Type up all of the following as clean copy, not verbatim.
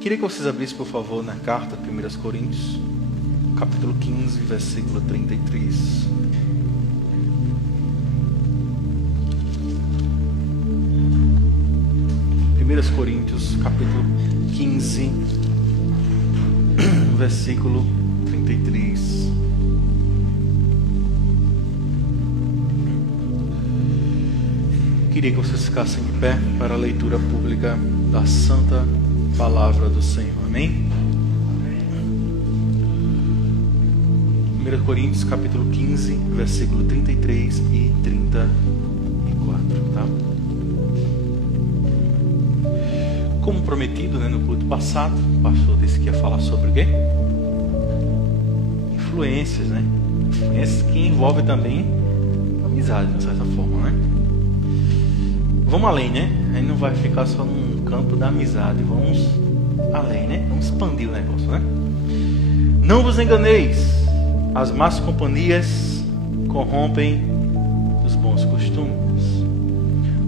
Queria que vocês abrissem, por favor, na carta 1 Coríntios, capítulo 15, versículo 33. Coríntios, capítulo 15, versículo 33. Queria que vocês ficassem de pé para a leitura pública da Santa Palavra do Senhor. Amém? 1 Coríntios, capítulo 15, versículo 33 e 34, tá? Como prometido, no culto passado, o pastor disse que ia falar sobre o quê? Influências, Influências que envolvem também amizade, de certa forma, Vamos além, A gente não vai ficar só num campo da amizade, vamos além, Vamos expandir o negócio, Não vos enganeis, as más companhias corrompem os bons costumes.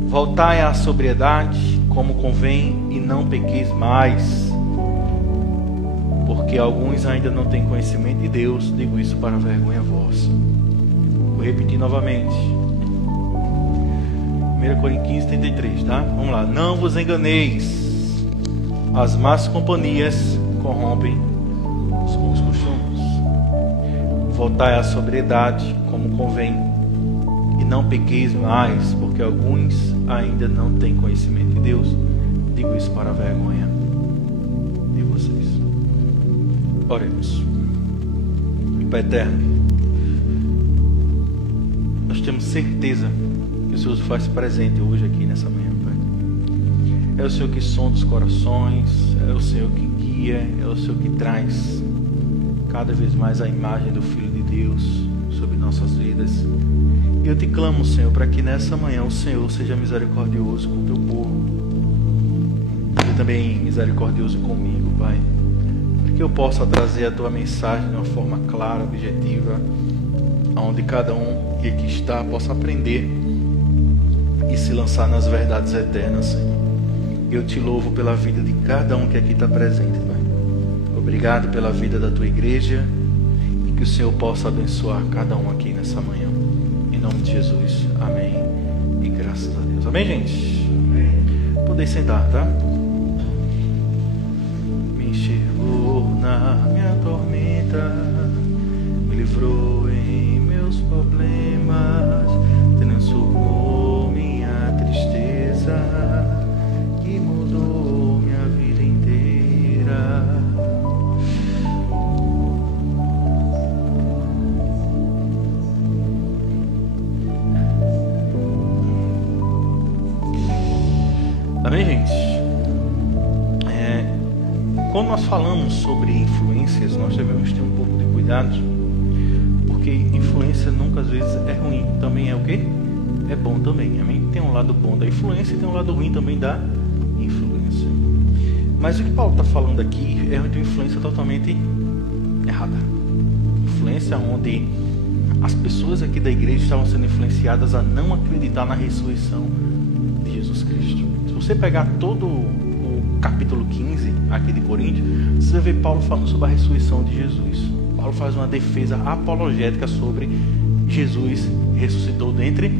Voltai à sobriedade, como convém, e não pequeis mais, porque alguns ainda não têm conhecimento de Deus. Digo isso para vergonha vossa. Vou repetir novamente. 1 Coríntios 15, 33, tá? Vamos lá. Não vos enganeis, as más companhias corrompem os bons costumes. Voltai à sobriedade, como convém, e não pequeis mais, porque alguns ainda não têm conhecimento de Deus. Digo isso para a vergonha de vocês. Oremos. Pai eterno, nós temos certeza que o Senhor se faz presente hoje aqui nessa manhã, Pai. É o Senhor que sonda os corações, é o Senhor que guia, é o Senhor que traz cada vez mais a imagem do Filho de Deus sobre nossas vidas. E eu te clamo, Senhor, para que nessa manhã o Senhor seja misericordioso com o teu povo. E também misericordioso comigo, Pai. Para que eu possa trazer a tua mensagem de uma forma clara, objetiva, onde cada um que aqui está possa aprender e se lançar nas verdades eternas, Senhor. Eu te louvo pela vida de cada um que aqui está presente, Pai. Obrigado pela vida da tua igreja e que o Senhor possa abençoar cada um aqui nessa manhã. Em nome de Jesus, amém e graças a Deus. Amém, gente? Amém. Podem sentar, tá? Me enxergou na minha tormenta, me livrou em meus problemas, transformou minha tristeza e mudou minha vida inteira. Amém, gente? Quando nós falamos sobre influências, nós devemos ter um pouco de cuidado, porque influência nunca às vezes é ruim. Também é o quê? É bom também. Amém? Tem um lado bom da influência e tem um lado ruim também da influência. Mas o que Paulo está falando aqui é de uma influência totalmente errada. Influência onde as pessoas aqui da igreja estavam sendo influenciadas a não acreditar na ressurreição de Jesus Cristo. Se você pegar todo o capítulo 15 aqui de Coríntios, você vai ver Paulo falando sobre a ressurreição de Jesus. Paulo faz uma defesa apologética sobre Jesus ressuscitou dentre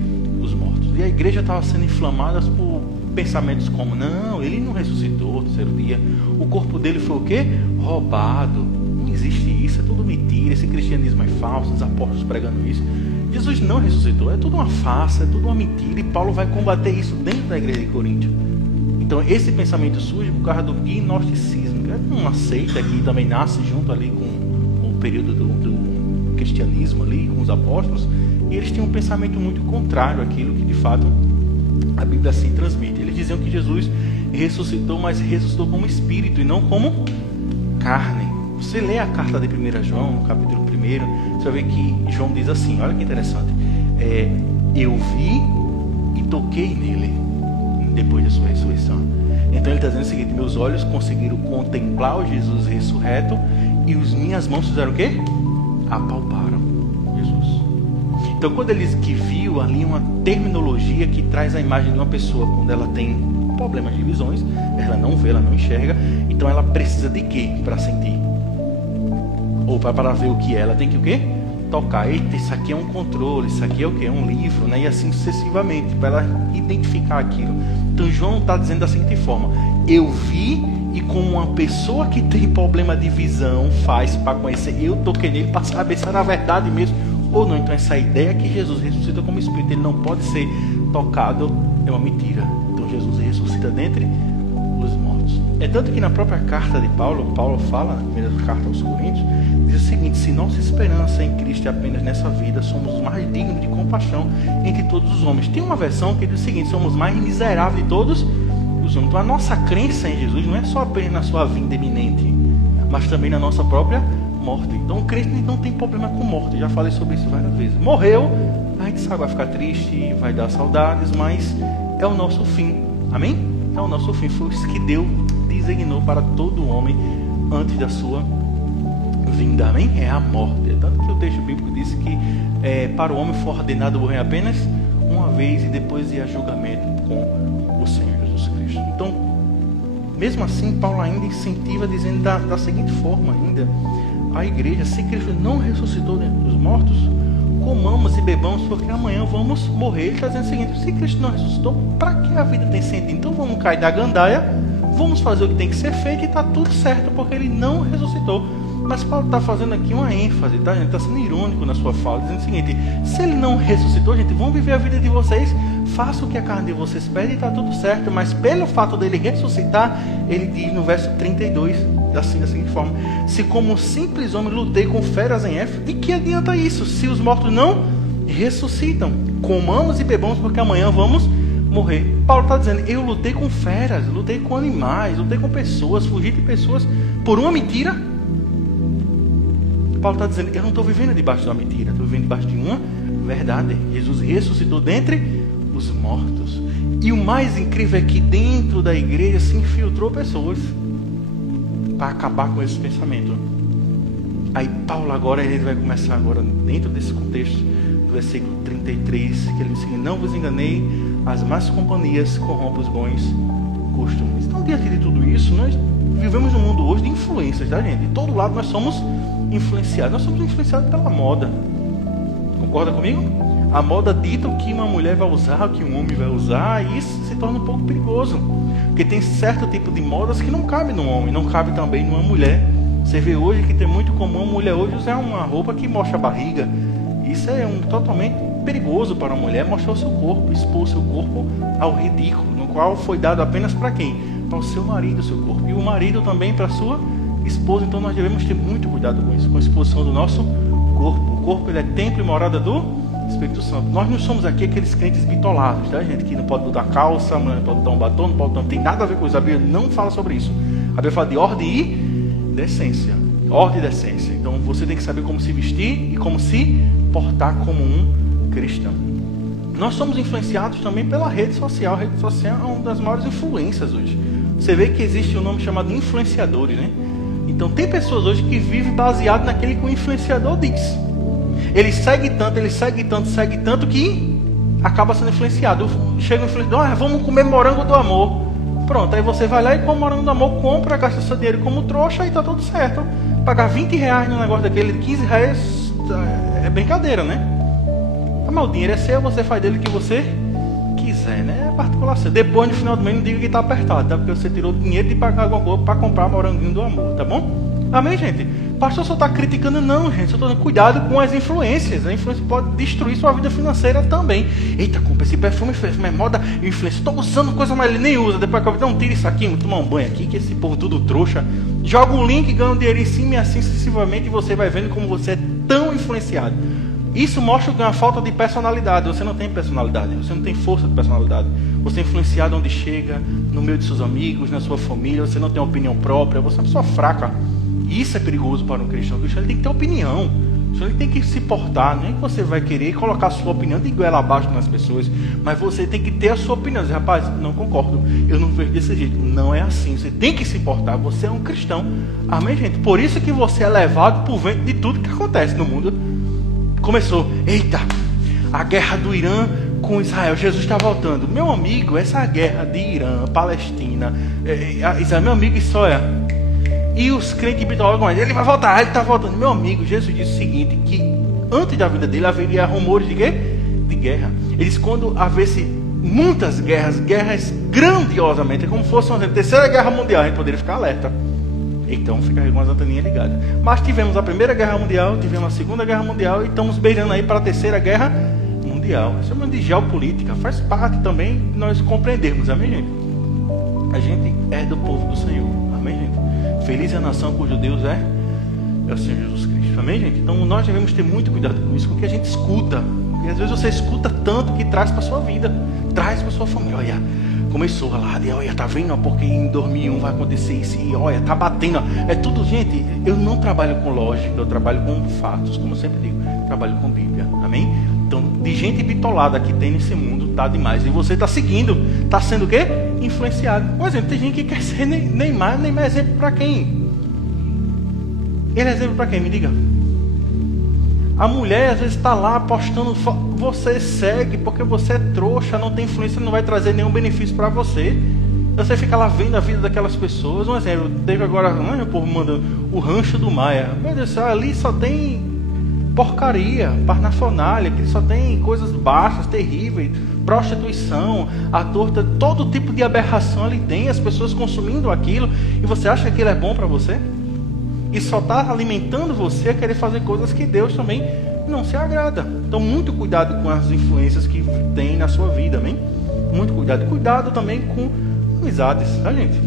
os mortos. E a igreja estava sendo inflamada por pensamentos como: não, ele não ressuscitou no terceiro dia. O corpo dele foi o quê? Roubado. Não existe isso, é tudo mentira. Esse cristianismo é falso, os apóstolos pregando isso. Jesus não ressuscitou, é tudo uma farsa, é tudo uma mentira. E Paulo vai combater isso dentro da igreja de Corinto. Então esse pensamento surge por causa do gnosticismo, que é uma seita que também nasce junto ali com o período do cristianismo ali, com os apóstolos. E eles tinham um pensamento muito contrário àquilo que de fato a Bíblia assim transmite. Eles diziam que Jesus ressuscitou, mas ressuscitou como espírito e não como carne. Você lê a carta de 1 João, no capítulo 1, você vai ver que João diz assim, olha que interessante. Eu vi e toquei nele depois da sua ressurreição. Então ele está dizendo o seguinte: meus olhos conseguiram contemplar o Jesus ressurreto e as minhas mãos fizeram o quê? Apalparam Jesus. Então quando ele diz que viu ali uma terminologia que traz a imagem de uma pessoa quando ela tem problemas de visões, ela não vê, ela não enxerga, então ela precisa de quê para sentir? Ou para ver o que é, ela tem que o quê? Tocar. Eita, isso aqui é um controle, isso aqui é o quê? É um livro, né? E assim sucessivamente, para ela identificar aquilo. Então João está dizendo da seguinte forma: eu vi, e como uma pessoa que tem problema de visão faz para conhecer, eu toquei nele para saber se era verdade mesmo ou não. Então essa ideia que Jesus ressuscita como Espírito, ele não pode ser tocado, é uma mentira. Então Jesus ressuscita dentre os mortos. É tanto que na própria carta de Paulo fala, na primeira carta aos Coríntios, diz o seguinte: se nossa esperança em Cristo é apenas nessa vida, somos os mais dignos de compaixão entre todos os homens. Tem uma versão que diz o seguinte: somos mais miseráveis de todos os homens. Então a nossa crença em Jesus não é só apenas na sua vinda iminente, mas também na nossa própria morte. Então o crente não tem problema com morte. Já falei sobre isso várias vezes. Morreu, a gente sabe, vai ficar triste, vai dar saudades, mas é o nosso fim. Amém? É o nosso fim. Foi isso que Deus designou para todo homem antes da sua vinda. Amém? É a morte. Tanto que o texto bíblico diz que para o homem foi ordenado morrer apenas uma vez e depois ir a julgamento com o Senhor Jesus Cristo. Então, mesmo assim, Paulo ainda incentiva, dizendo da seguinte forma ainda: a igreja, se Cristo não ressuscitou dentre os mortos, comamos e bebamos, porque amanhã vamos morrer. Ele está dizendo o seguinte: se Cristo não ressuscitou, para que a vida tem sentido? Então vamos cair da gandaia, vamos fazer o que tem que ser feito e está tudo certo, porque ele não ressuscitou. Mas Paulo está fazendo aqui uma ênfase, tá? Ele está sendo irônico na sua fala, dizendo o seguinte: se ele não ressuscitou, gente, vão viver a vida de vocês, faça o que a carne de vocês pede e está tudo certo. Mas pelo fato dele ressuscitar, ele diz no verso 32, assim, da seguinte forma: se como simples homem lutei com feras em Éfeso, de que adianta isso, se os mortos não ressuscitam? Comamos e bebamos, porque amanhã vamos morrer. Paulo está dizendo: eu lutei com feras, lutei com animais, lutei com pessoas, fugi de pessoas por uma mentira. Paulo está dizendo: eu não estou vivendo debaixo de uma mentira, estou vivendo debaixo de uma verdade. Jesus ressuscitou dentre os mortos. E o mais incrível é que dentro da igreja se infiltrou pessoas para acabar com esse pensamento. Aí Paulo agora, ele vai começar agora, dentro desse contexto, do versículo 33, que ele diz assim: não vos enganei, as más companhias corrompem os bons costumes. Então, diante de tudo isso, nós vivemos num mundo hoje de influências, tá, gente? De todo lado nós somos influenciados. Nós somos influenciados pela moda. Concorda comigo? A moda dita o que uma mulher vai usar, o que um homem vai usar, e isso se torna um pouco perigoso. Porque tem certo tipo de modas que não cabe num homem, não cabe também numa mulher. Você vê hoje que tem muito comum a mulher hoje usar uma roupa que mostra a barriga. Isso é totalmente perigoso para uma mulher, mostrar o seu corpo, expor o seu corpo ao ridículo, no qual foi dado apenas para quem? Para o seu marido, o seu corpo. E o marido também para a sua esposa. Então nós devemos ter muito cuidado com isso, com a exposição do nosso corpo. O corpo, ele é templo e morada do Espírito Santo. Nós não somos aqui aqueles crentes bitolados, tá, gente? Que não pode botar calça, não pode botar um batom, não tem nada a ver com isso. A Bíblia não fala sobre isso. A Bíblia fala de ordem e decência. Ordem e decência. Então você tem que saber como se vestir e como se portar como um cristão. Nós somos influenciados também pela rede social. A rede social é uma das maiores influências hoje. Você vê que existe um nome chamado influenciadores, né? Então tem pessoas hoje que vivem baseado naquele que o influenciador diz. Ele segue tanto que acaba sendo influenciado. Chega um influenciador: vamos comer morango do amor. Pronto, aí você vai lá e come morango do amor, compra, gasta seu dinheiro como trouxa e tá tudo certo. Pagar R$20 no negócio daquele, R$15 é brincadeira, né? Mas o dinheiro é seu, você faz dele o que você quiser, né? É particular seu. Depois, no final do mês, não diga que tá apertado, tá? Porque você tirou dinheiro de pagar alguma coisa para comprar moranguinho do amor, tá bom? Amém, gente? Pastor só está criticando? Não, gente. Só estou dando cuidado com as influências. A influência pode destruir sua vida financeira também. Eita, compra esse perfume é moda influência. Estou usando coisa, mas ele nem usa. Depois que eu não tira isso aqui, vou tomar um banho aqui, que esse povo tudo trouxa. Joga um link, ganha um dinheiro em cima e assim sucessivamente, e você vai vendo como você é tão influenciado. Isso mostra uma falta de personalidade. Você não tem personalidade, você não tem força de personalidade. Você é influenciado onde chega, no meio de seus amigos, na sua família. Você não tem uma opinião própria, você é uma pessoa fraca. Isso é perigoso para um cristão. O cristão, ele tem que ter opinião. O cristão, ele tem que se portar. Não é que você vai querer colocar a sua opinião de goela abaixo nas pessoas, mas você tem que ter a sua opinião. Dizer: rapaz, não concordo, eu não vejo desse jeito. Não é assim. Você tem que se portar. Você é um cristão. Amém, gente? Por isso que você é levado por vento de tudo que acontece no mundo. Começou: eita, a guerra do Irã com Israel, Jesus está voltando. Meu amigo, essa guerra de Irã, Palestina, Israel, meu amigo, isso é... E os crentes bitologam, ele vai voltar, ele está voltando. Meu amigo, Jesus disse o seguinte, que antes da vida dele haveria rumores de quê? De guerra. Ele disse, quando houvesse muitas guerras grandiosamente, como fosse uma terceira guerra mundial, a gente poderia ficar alerta. Então fica aí com as anteninhas ligadas. Mas tivemos a primeira guerra mundial, tivemos a segunda guerra mundial e estamos beirando aí para a terceira guerra mundial. Chamamos de geopolítica, faz parte também de nós compreendermos, amém, gente? A gente é do povo do Senhor, amém, gente? Feliz é a nação cujo Deus é o Senhor Jesus Cristo, amém, gente? Então nós devemos ter muito cuidado com isso, com o que a gente escuta. Porque às vezes você escuta tanto que traz para a sua vida, traz para a sua família. Olha, começou a lá, olha, tá vendo? Porque em 2001 vai acontecer isso, e olha, tá batendo. É tudo, gente, eu não trabalho com lógica, eu trabalho com fatos, como eu sempre digo, trabalho com Bíblia, amém? Então, de gente bitolada que tem nesse mundo, tá demais. E você tá seguindo, tá sendo o quê? Influenciado. Por exemplo, tem gente que quer ser Neymar é exemplo para quem? Ele é exemplo para quem? Me diga. A mulher às vezes está lá postando, você segue porque você é trouxa, não tem influência, não vai trazer nenhum benefício para você. Você fica lá vendo a vida daquelas pessoas. Um exemplo, teve agora, o povo mandando o Rancho do Maia. Meu Deus do céu, ali só tem porcaria, parnafonalha, que só tem coisas baixas, terríveis, prostituição, a torta, todo tipo de aberração ali tem, as pessoas consumindo aquilo, e você acha que aquilo é bom para você? E só está alimentando você a querer fazer coisas que Deus também não se agrada. Então, muito cuidado com as influências que tem na sua vida, amém? Muito cuidado. Cuidado também com amizades, tá, gente?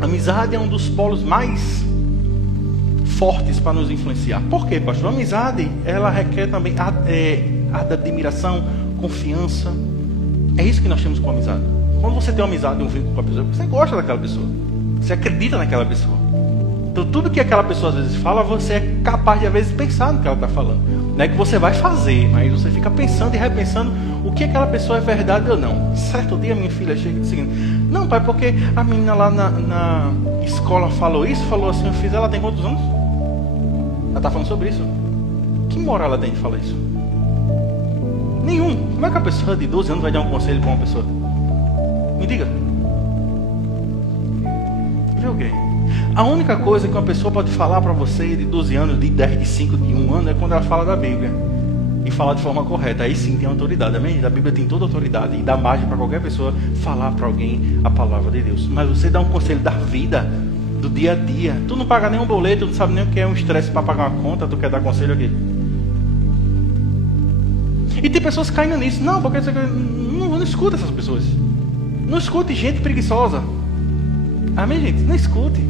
Amizade é um dos polos mais fortes para nos influenciar. Por quê, pastor? A amizade, ela requer também admiração, confiança. É isso que nós temos com a amizade. Quando você tem uma amizade, um vínculo com a pessoa, você gosta daquela pessoa. Você acredita naquela pessoa. Então, tudo que aquela pessoa às vezes fala, você é capaz de às vezes pensar no que ela está falando. Não é que você vai fazer, mas você fica pensando e repensando o que aquela pessoa é verdade ou não. Certo dia minha filha chega dizendo, não, pai, porque a menina lá na escola falou isso, falou assim, eu fiz, ela tem quantos anos? Ela está falando sobre isso. Que moral ela tem de falar isso? Nenhum. Como é que a pessoa de 12 anos vai dar um conselho para uma pessoa? Me diga. Vê o quê? A única coisa que uma pessoa pode falar para você de 12 anos, de 10, de 5, de 1 ano, é quando ela fala da Bíblia. E falar de forma correta. Aí sim tem autoridade, amém? A Bíblia tem toda a autoridade e dá margem para qualquer pessoa falar para alguém a palavra de Deus. Mas você dá um conselho da vida, do dia a dia. Tu não paga nenhum boleto, tu não sabe nem o que é um estresse para pagar uma conta, tu quer dar conselho aqui. E tem pessoas caindo nisso. Não, porque você não escuta essas pessoas. Não escute gente preguiçosa. Amém, gente? Não escute.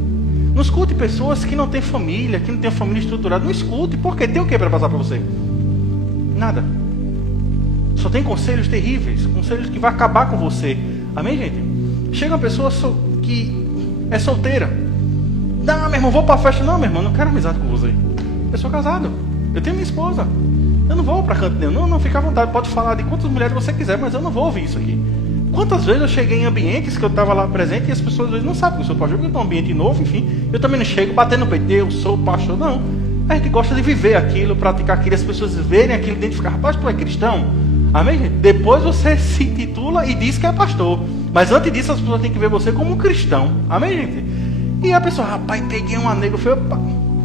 Não escute pessoas que não têm família, que não têm família estruturada. Não escute. Por quê? Tem o que para passar para você? Nada. Só tem conselhos terríveis. Conselhos que vão acabar com você. Amém, gente? Chega uma pessoa que é solteira. Não, meu irmão, vou para a festa. Não, meu irmão, não quero amizade com você. Eu sou casado. Eu tenho minha esposa. Eu não vou para canto nenhum. Não, fica à vontade. Pode falar de quantas mulheres você quiser, mas eu não vou ouvir isso aqui. Quantas vezes eu cheguei em ambientes que eu estava lá presente e as pessoas às vezes não sabem que eu sou pastor, porque eu estou em um ambiente novo, enfim. Eu também não chego batendo no peito, eu sou pastor, não. A gente gosta de viver aquilo, praticar aquilo, as pessoas verem aquilo, identificar, rapaz, tu é cristão? Amém, gente? Depois você se intitula e diz que é pastor. Mas antes disso, as pessoas têm que ver você como um cristão. Amém, gente? E a pessoa, rapaz, peguei uma nega, eu falei, opa,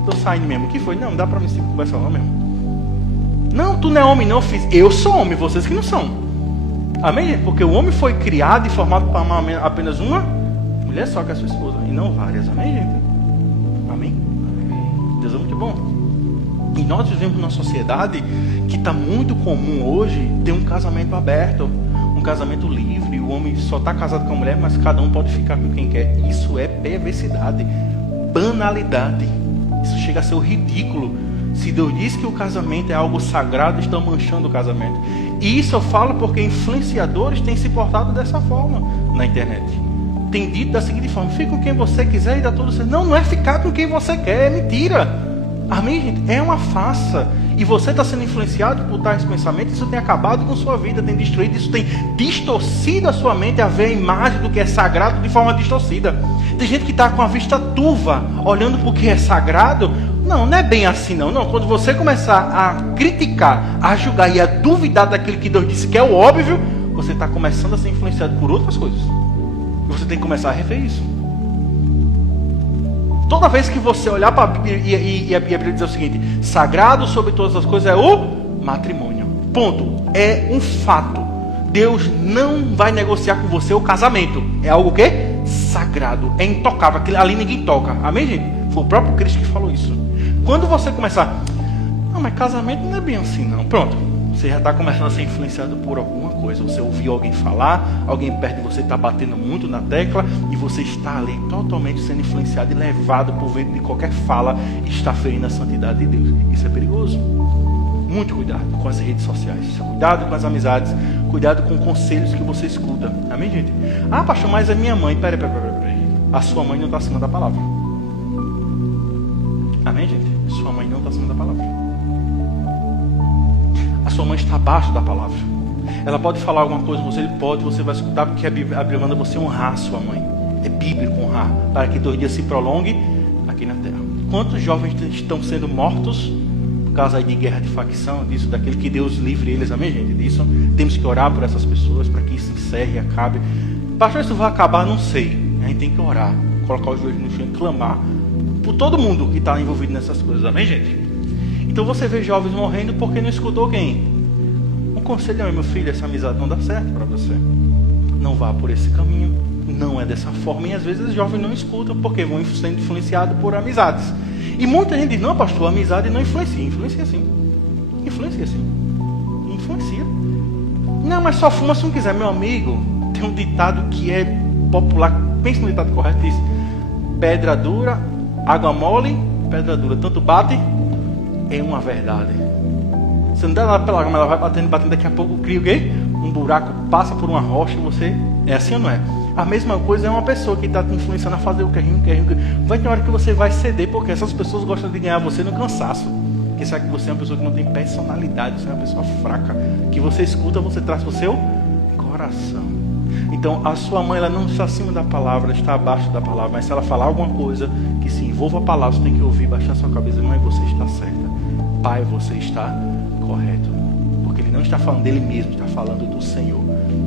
tô saindo mesmo. O que foi? Não dá pra mim se conversar não mesmo. Não, tu não é homem não, eu sou homem, vocês que não são. Amém, gente? Porque o homem foi criado e formado para amar apenas uma mulher só, que é a sua esposa, e não várias. Amém, gente? Amém? Deus é muito bom. E nós vivemos numa sociedade que está muito comum hoje ter um casamento aberto, um casamento livre. O homem só está casado com a mulher, mas cada um pode ficar com quem quer. Isso é perversidade, banalidade. Isso chega a ser o ridículo. Se Deus diz que o casamento é algo sagrado, estão manchando o casamento. E isso eu falo porque influenciadores têm se portado dessa forma na internet. Tem dito da seguinte forma, fica com quem você quiser e dá tudo certo. Não, não é ficar com quem você quer, é mentira. Amém, gente? É uma farsa. E você está sendo influenciado por tais pensamentos, isso tem acabado com sua vida, tem destruído, isso tem distorcido a sua mente a ver a imagem do que é sagrado de forma distorcida. Tem gente que está com a vista turva, olhando para o que é sagrado Não é bem assim não. Não, quando você começar a criticar, a julgar e a duvidar daquilo que Deus disse que é o óbvio, você está começando a ser influenciado por outras coisas. E você tem que começar a rever isso. Toda vez que você olhar para a Bíblia e a Bíblia diz o seguinte: sagrado sobre todas as coisas é o matrimônio. Ponto. É um fato. Deus não vai negociar com você o casamento. É algo que é sagrado, é intocável. Ali ninguém toca. Amém, gente? Foi o próprio Cristo que falou isso. Quando você começar, não, mas casamento não é bem assim não. Pronto. Você já está começando a ser influenciado por alguma coisa. Você ouviu alguém falar, alguém perto de você está batendo muito na tecla e você está ali totalmente sendo influenciado e levado por vento de qualquer fala e está ferindo a santidade de Deus. Isso é perigoso. Muito cuidado com as redes sociais. Cuidado com as amizades. Cuidado com conselhos que você escuta. Amém, gente? Ah, pastor, mas a minha mãe... Peraí. A sua mãe não está acima da palavra. Amém, gente? Sua mãe não está acima da palavra. A sua mãe está abaixo da palavra. Ela pode falar alguma coisa com você, você vai escutar, porque a Bíblia manda você honrar a sua mãe. É bíblico honrar, para que 2 dias se prolongue aqui na terra. Quantos jovens estão sendo mortos por causa de guerra de facção, disso, daquele, que Deus livre eles, amém, gente? Disso, temos que orar por essas pessoas, para que isso encerre e acabe. Pastor, isso vai acabar? Não sei. A gente tem que orar, colocar os joelhos no chão e clamar por todo mundo que está envolvido nessas coisas, amém, gente? Então você vê jovens morrendo porque não escutou quem? Um conselho: meu filho, essa amizade não dá certo para você. Não vá por esse caminho. Não é dessa forma. E às vezes os jovens não escutam porque vão sendo influenciados por amizades. E muita gente diz: não, pastor, a amizade não influencia. Influencia sim. Influencia sim. Influencia. Não, mas só fuma se não quiser. Meu amigo, tem um ditado que é popular. Pensa no ditado correto. Diz: pedra dura, água mole, pedra dura. Tanto bate... É uma verdade. Você não dá nada pela água, mas ela vai batendo, daqui a pouco cria o quê? Um buraco, passa por uma rocha e você... É assim ou não é? A mesma coisa é uma pessoa que está te influenciando a fazer o carrinho. Vai ter uma hora que você vai ceder, porque essas pessoas gostam de ganhar você no cansaço. Porque sabe que você é uma pessoa que não tem personalidade, você é uma pessoa fraca. Que você escuta, você traz para o seu coração. Então a sua mãe, ela não está acima da palavra, ela está abaixo da palavra. Mas se ela falar alguma coisa que se envolva a palavra, você tem que ouvir, baixar sua cabeça. Mãe, você está certa. Pai, você está correto. Porque ele não está falando dele mesmo, está falando do Senhor.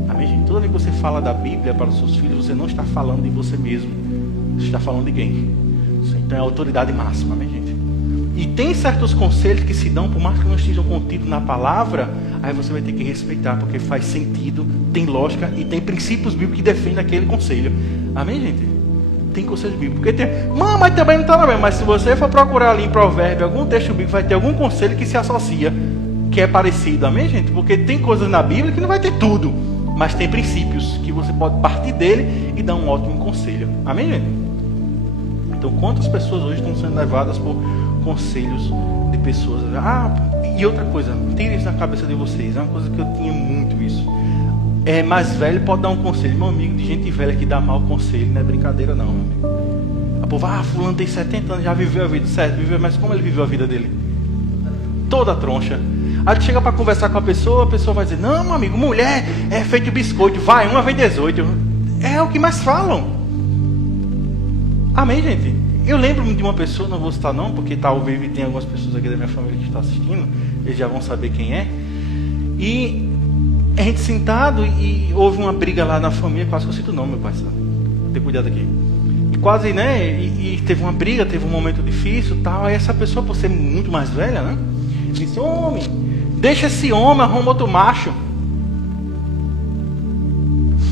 Amém, gente? Toda vez que você fala da Bíblia para os seus filhos, você não está falando de você mesmo. Você está falando de quem? Então é a autoridade máxima, amém, gente? E tem certos conselhos que se dão, por mais que não estejam contidos na palavra, aí você vai ter que respeitar, porque faz sentido, tem lógica e tem princípios bíblicos que defendem aquele conselho. Amém, gente? Tem conselho bíblico. Porque tem... mas também não está na mesma. Mas se você for procurar ali em Provérbio, algum texto bíblico, vai ter algum conselho que se associa, que é parecido. Amém, gente? Porque tem coisas na Bíblia que não vai ter tudo, mas tem princípios que você pode partir dele e dar um ótimo conselho. Amém, gente? Então, quantas pessoas hoje estão sendo levadas por conselhos de pessoas? E outra coisa, tira isso na cabeça de vocês. É uma coisa que eu tinha muito isso. É mais velho, pode dar um conselho. Meu amigo, de gente velha que dá mau conselho, não é brincadeira não, meu amigo. A povo, fulano tem 70 anos, já viveu a vida, certo? Viveu, mas como ele viveu a vida dele? Toda troncha. Aí tu chega para conversar com a pessoa vai dizer: não, meu amigo, mulher é feito biscoito, vai, uma vez 18. É o que mais falam. Amém, gente? Eu lembro de uma pessoa, não vou citar não, porque talvez tem algumas pessoas aqui da minha família que estão assistindo, eles já vão saber quem é. E a gente sentado e houve uma briga lá na família, quase que eu cito o nome, meu parceiro. Ter cuidado aqui. E quase, né? E teve uma briga, teve um momento difícil e tal. Aí essa pessoa, por ser muito mais velha, né? Disse: homem, deixa esse homem, arruma outro macho.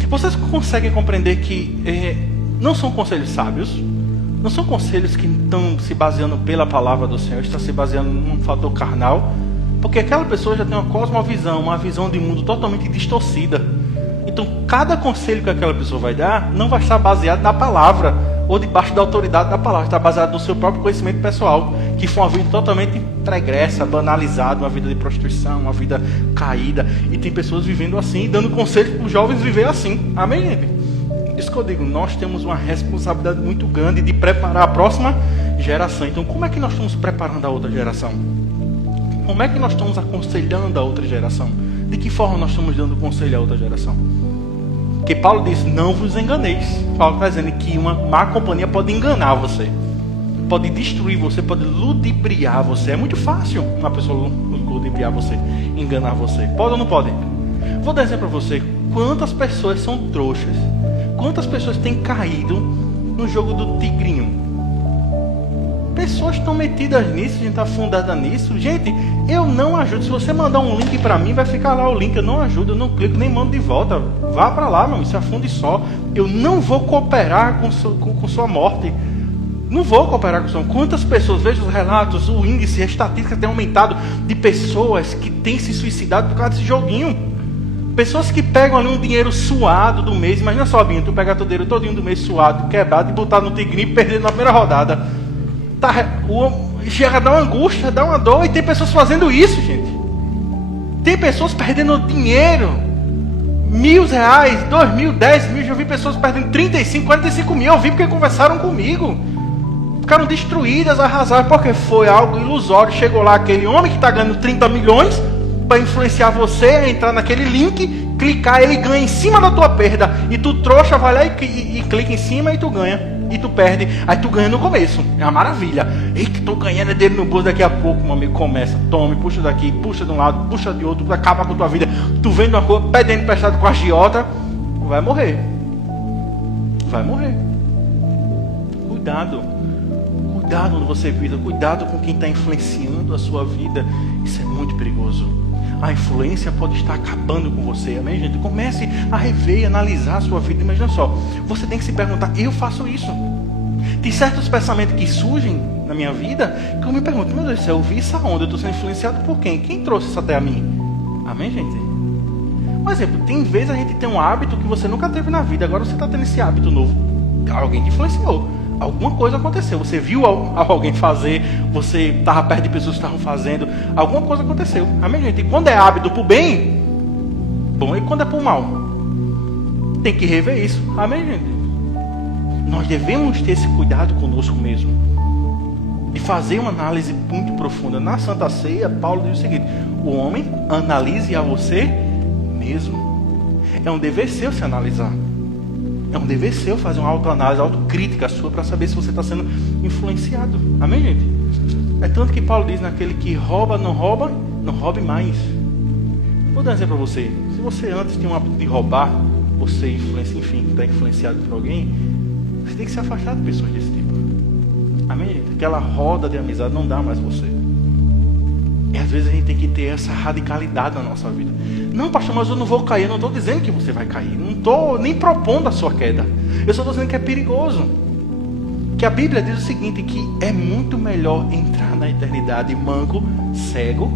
Vocês conseguem compreender que não são conselhos sábios? Não são conselhos que estão se baseando pela palavra do Senhor, estão se baseando num fator carnal. Porque aquela pessoa já tem uma cosmovisão, uma visão de mundo totalmente distorcida. Então, cada conselho que aquela pessoa vai dar não vai estar baseado na palavra ou debaixo da autoridade da palavra. Está baseado no seu próprio conhecimento pessoal, que foi uma vida totalmente pregressa, banalizada, uma vida de prostituição, uma vida caída. E tem pessoas vivendo assim, dando conselhos para os jovens viver assim. Amém, gente? Isso que eu digo, nós temos uma responsabilidade muito grande de preparar a próxima geração. Então, como é que nós estamos preparando a outra geração? Como é que nós estamos aconselhando a outra geração? De que forma nós estamos dando conselho à outra geração? Porque Paulo diz: não vos enganeis. Paulo está dizendo que uma má companhia pode enganar você. pode destruir você, pode ludibriar você. É muito fácil uma pessoa ludibriar você, enganar você. Pode ou não pode? Vou dar exemplo para você. Quantas pessoas são trouxas? Quantas pessoas têm caído no jogo do tigrinho? Pessoas estão metidas nisso, a gente está fundada nisso. Gente, eu não ajudo. Se você mandar um link para mim, vai ficar lá o link. Eu não ajudo, eu não clico, nem mando de volta. Vá para lá, meu amigo, se afunde só. Eu não vou cooperar com sua morte. Não vou cooperar com sua morte. Quantas pessoas, veja os relatos, o índice, a estatística tem aumentado de pessoas que têm se suicidado por causa desse joguinho. Pessoas que pegam ali um dinheiro suado do mês. Imagina só, Binho, tu pegar teu dinheiro todinho do mês suado, quebrado, e botar no tigrinho e perder na primeira rodada. Chega a dar uma angústia, dá uma dor. E tem pessoas fazendo isso, gente. Tem pessoas perdendo dinheiro, R$1.000, 2.000, 10.000. Já vi pessoas perdendo 35, 45 mil. Eu vi porque conversaram comigo. Ficaram destruídas, arrasadas, porque foi algo ilusório. Chegou lá aquele homem que está ganhando 30 milhões para influenciar você a entrar naquele link, clicar, ele ganha em cima da tua perda. E tu trouxa, vai lá e clica em cima e tu ganha. E tu perde, aí tu ganha no começo. É uma maravilha. Eita, tô ganhando dele no bolso. Daqui a pouco, meu amigo, começa. Tome, puxa daqui, puxa de um lado, puxa de outro. Acaba com a tua vida. Tu vende uma coisa, pede emprestado com a agiota, vai morrer. Vai morrer. Cuidado. Cuidado onde você vive. Cuidado com quem está influenciando a sua vida. Isso é muito perigoso. A influência pode estar acabando com você, amém, gente? Comece a rever e analisar a sua vida. Imagina só, você tem que se perguntar, eu faço isso? Tem certos pensamentos que surgem na minha vida que eu me pergunto, meu Deus do céu, eu vi isso aonde? Eu estou sendo influenciado por quem? Quem trouxe isso até a mim? Amém, gente? Por exemplo, tem vezes a gente tem um hábito que você nunca teve na vida, agora você está tendo esse hábito novo. Alguém te influenciou. Alguma coisa aconteceu, você viu alguém fazer, você estava perto de pessoas que estavam fazendo, alguma coisa aconteceu, amém, gente? E quando é hábito para o bem, bom, e quando é para o mal, tem que rever isso, amém, gente? Nós devemos ter esse cuidado conosco mesmo, de fazer uma análise muito profunda. Na Santa Ceia, Paulo diz o seguinte: o homem analise a você mesmo. É um dever seu se analisar. É um dever seu fazer uma autoanálise, autocrítica sua, para saber se você está sendo influenciado. Amém, gente? É tanto que Paulo diz naquele que rouba, não roube mais. Vou dar um exemplo para você. Se você antes tinha um hábito de roubar, você influencia, enfim, está influenciado por alguém, você tem que se afastar de pessoas desse tipo. Amém, gente? Aquela roda de amizade não dá mais você. E às vezes a gente tem que ter essa radicalidade na nossa vida. Não, pastor, mas eu não vou cair. Eu não estou dizendo que você vai cair. Não estou nem propondo a sua queda. Eu só estou dizendo que é perigoso. Que a Bíblia diz o seguinte, que é muito melhor entrar na eternidade manco, cego,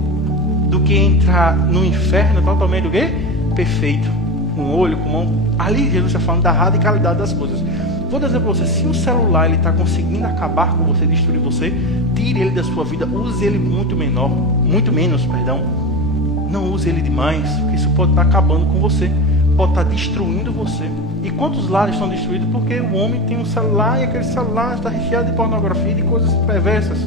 do que entrar no inferno totalmente o quê? Perfeito. Com olho, com mão. Ali Jesus está falando da radicalidade das coisas. Vou dizer para você, se o celular está conseguindo acabar com você, destruir você, tire ele da sua vida, use ele muito menos. Não use ele demais, porque isso pode estar acabando com você, pode estar destruindo você. E quantos lares estão destruídos? Porque o homem tem um celular e aquele celular está recheado de pornografia, de coisas perversas,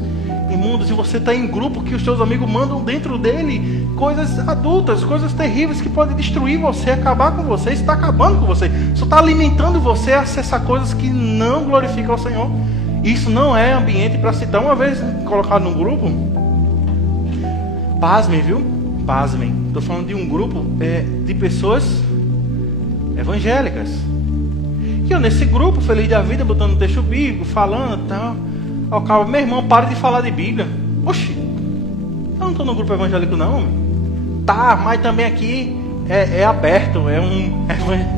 imundas, e você está em grupo que os seus amigos mandam dentro dele coisas adultas, coisas terríveis que podem destruir você, acabar com você. Isso está acabando com você, isso está alimentando você a acessar coisas que não glorificam ao Senhor. Isso não é ambiente para citar. Uma vez colocado num grupo, pasmem, viu? Pasmem, estou falando de um grupo de pessoas evangélicas. E eu nesse grupo, feliz da vida, botando um texto bíblico, falando e tal. Ao cabo, meu irmão, para de falar de Bíblia. Oxi, eu não estou no grupo evangélico não. Tá, mas também aqui é aberto, é um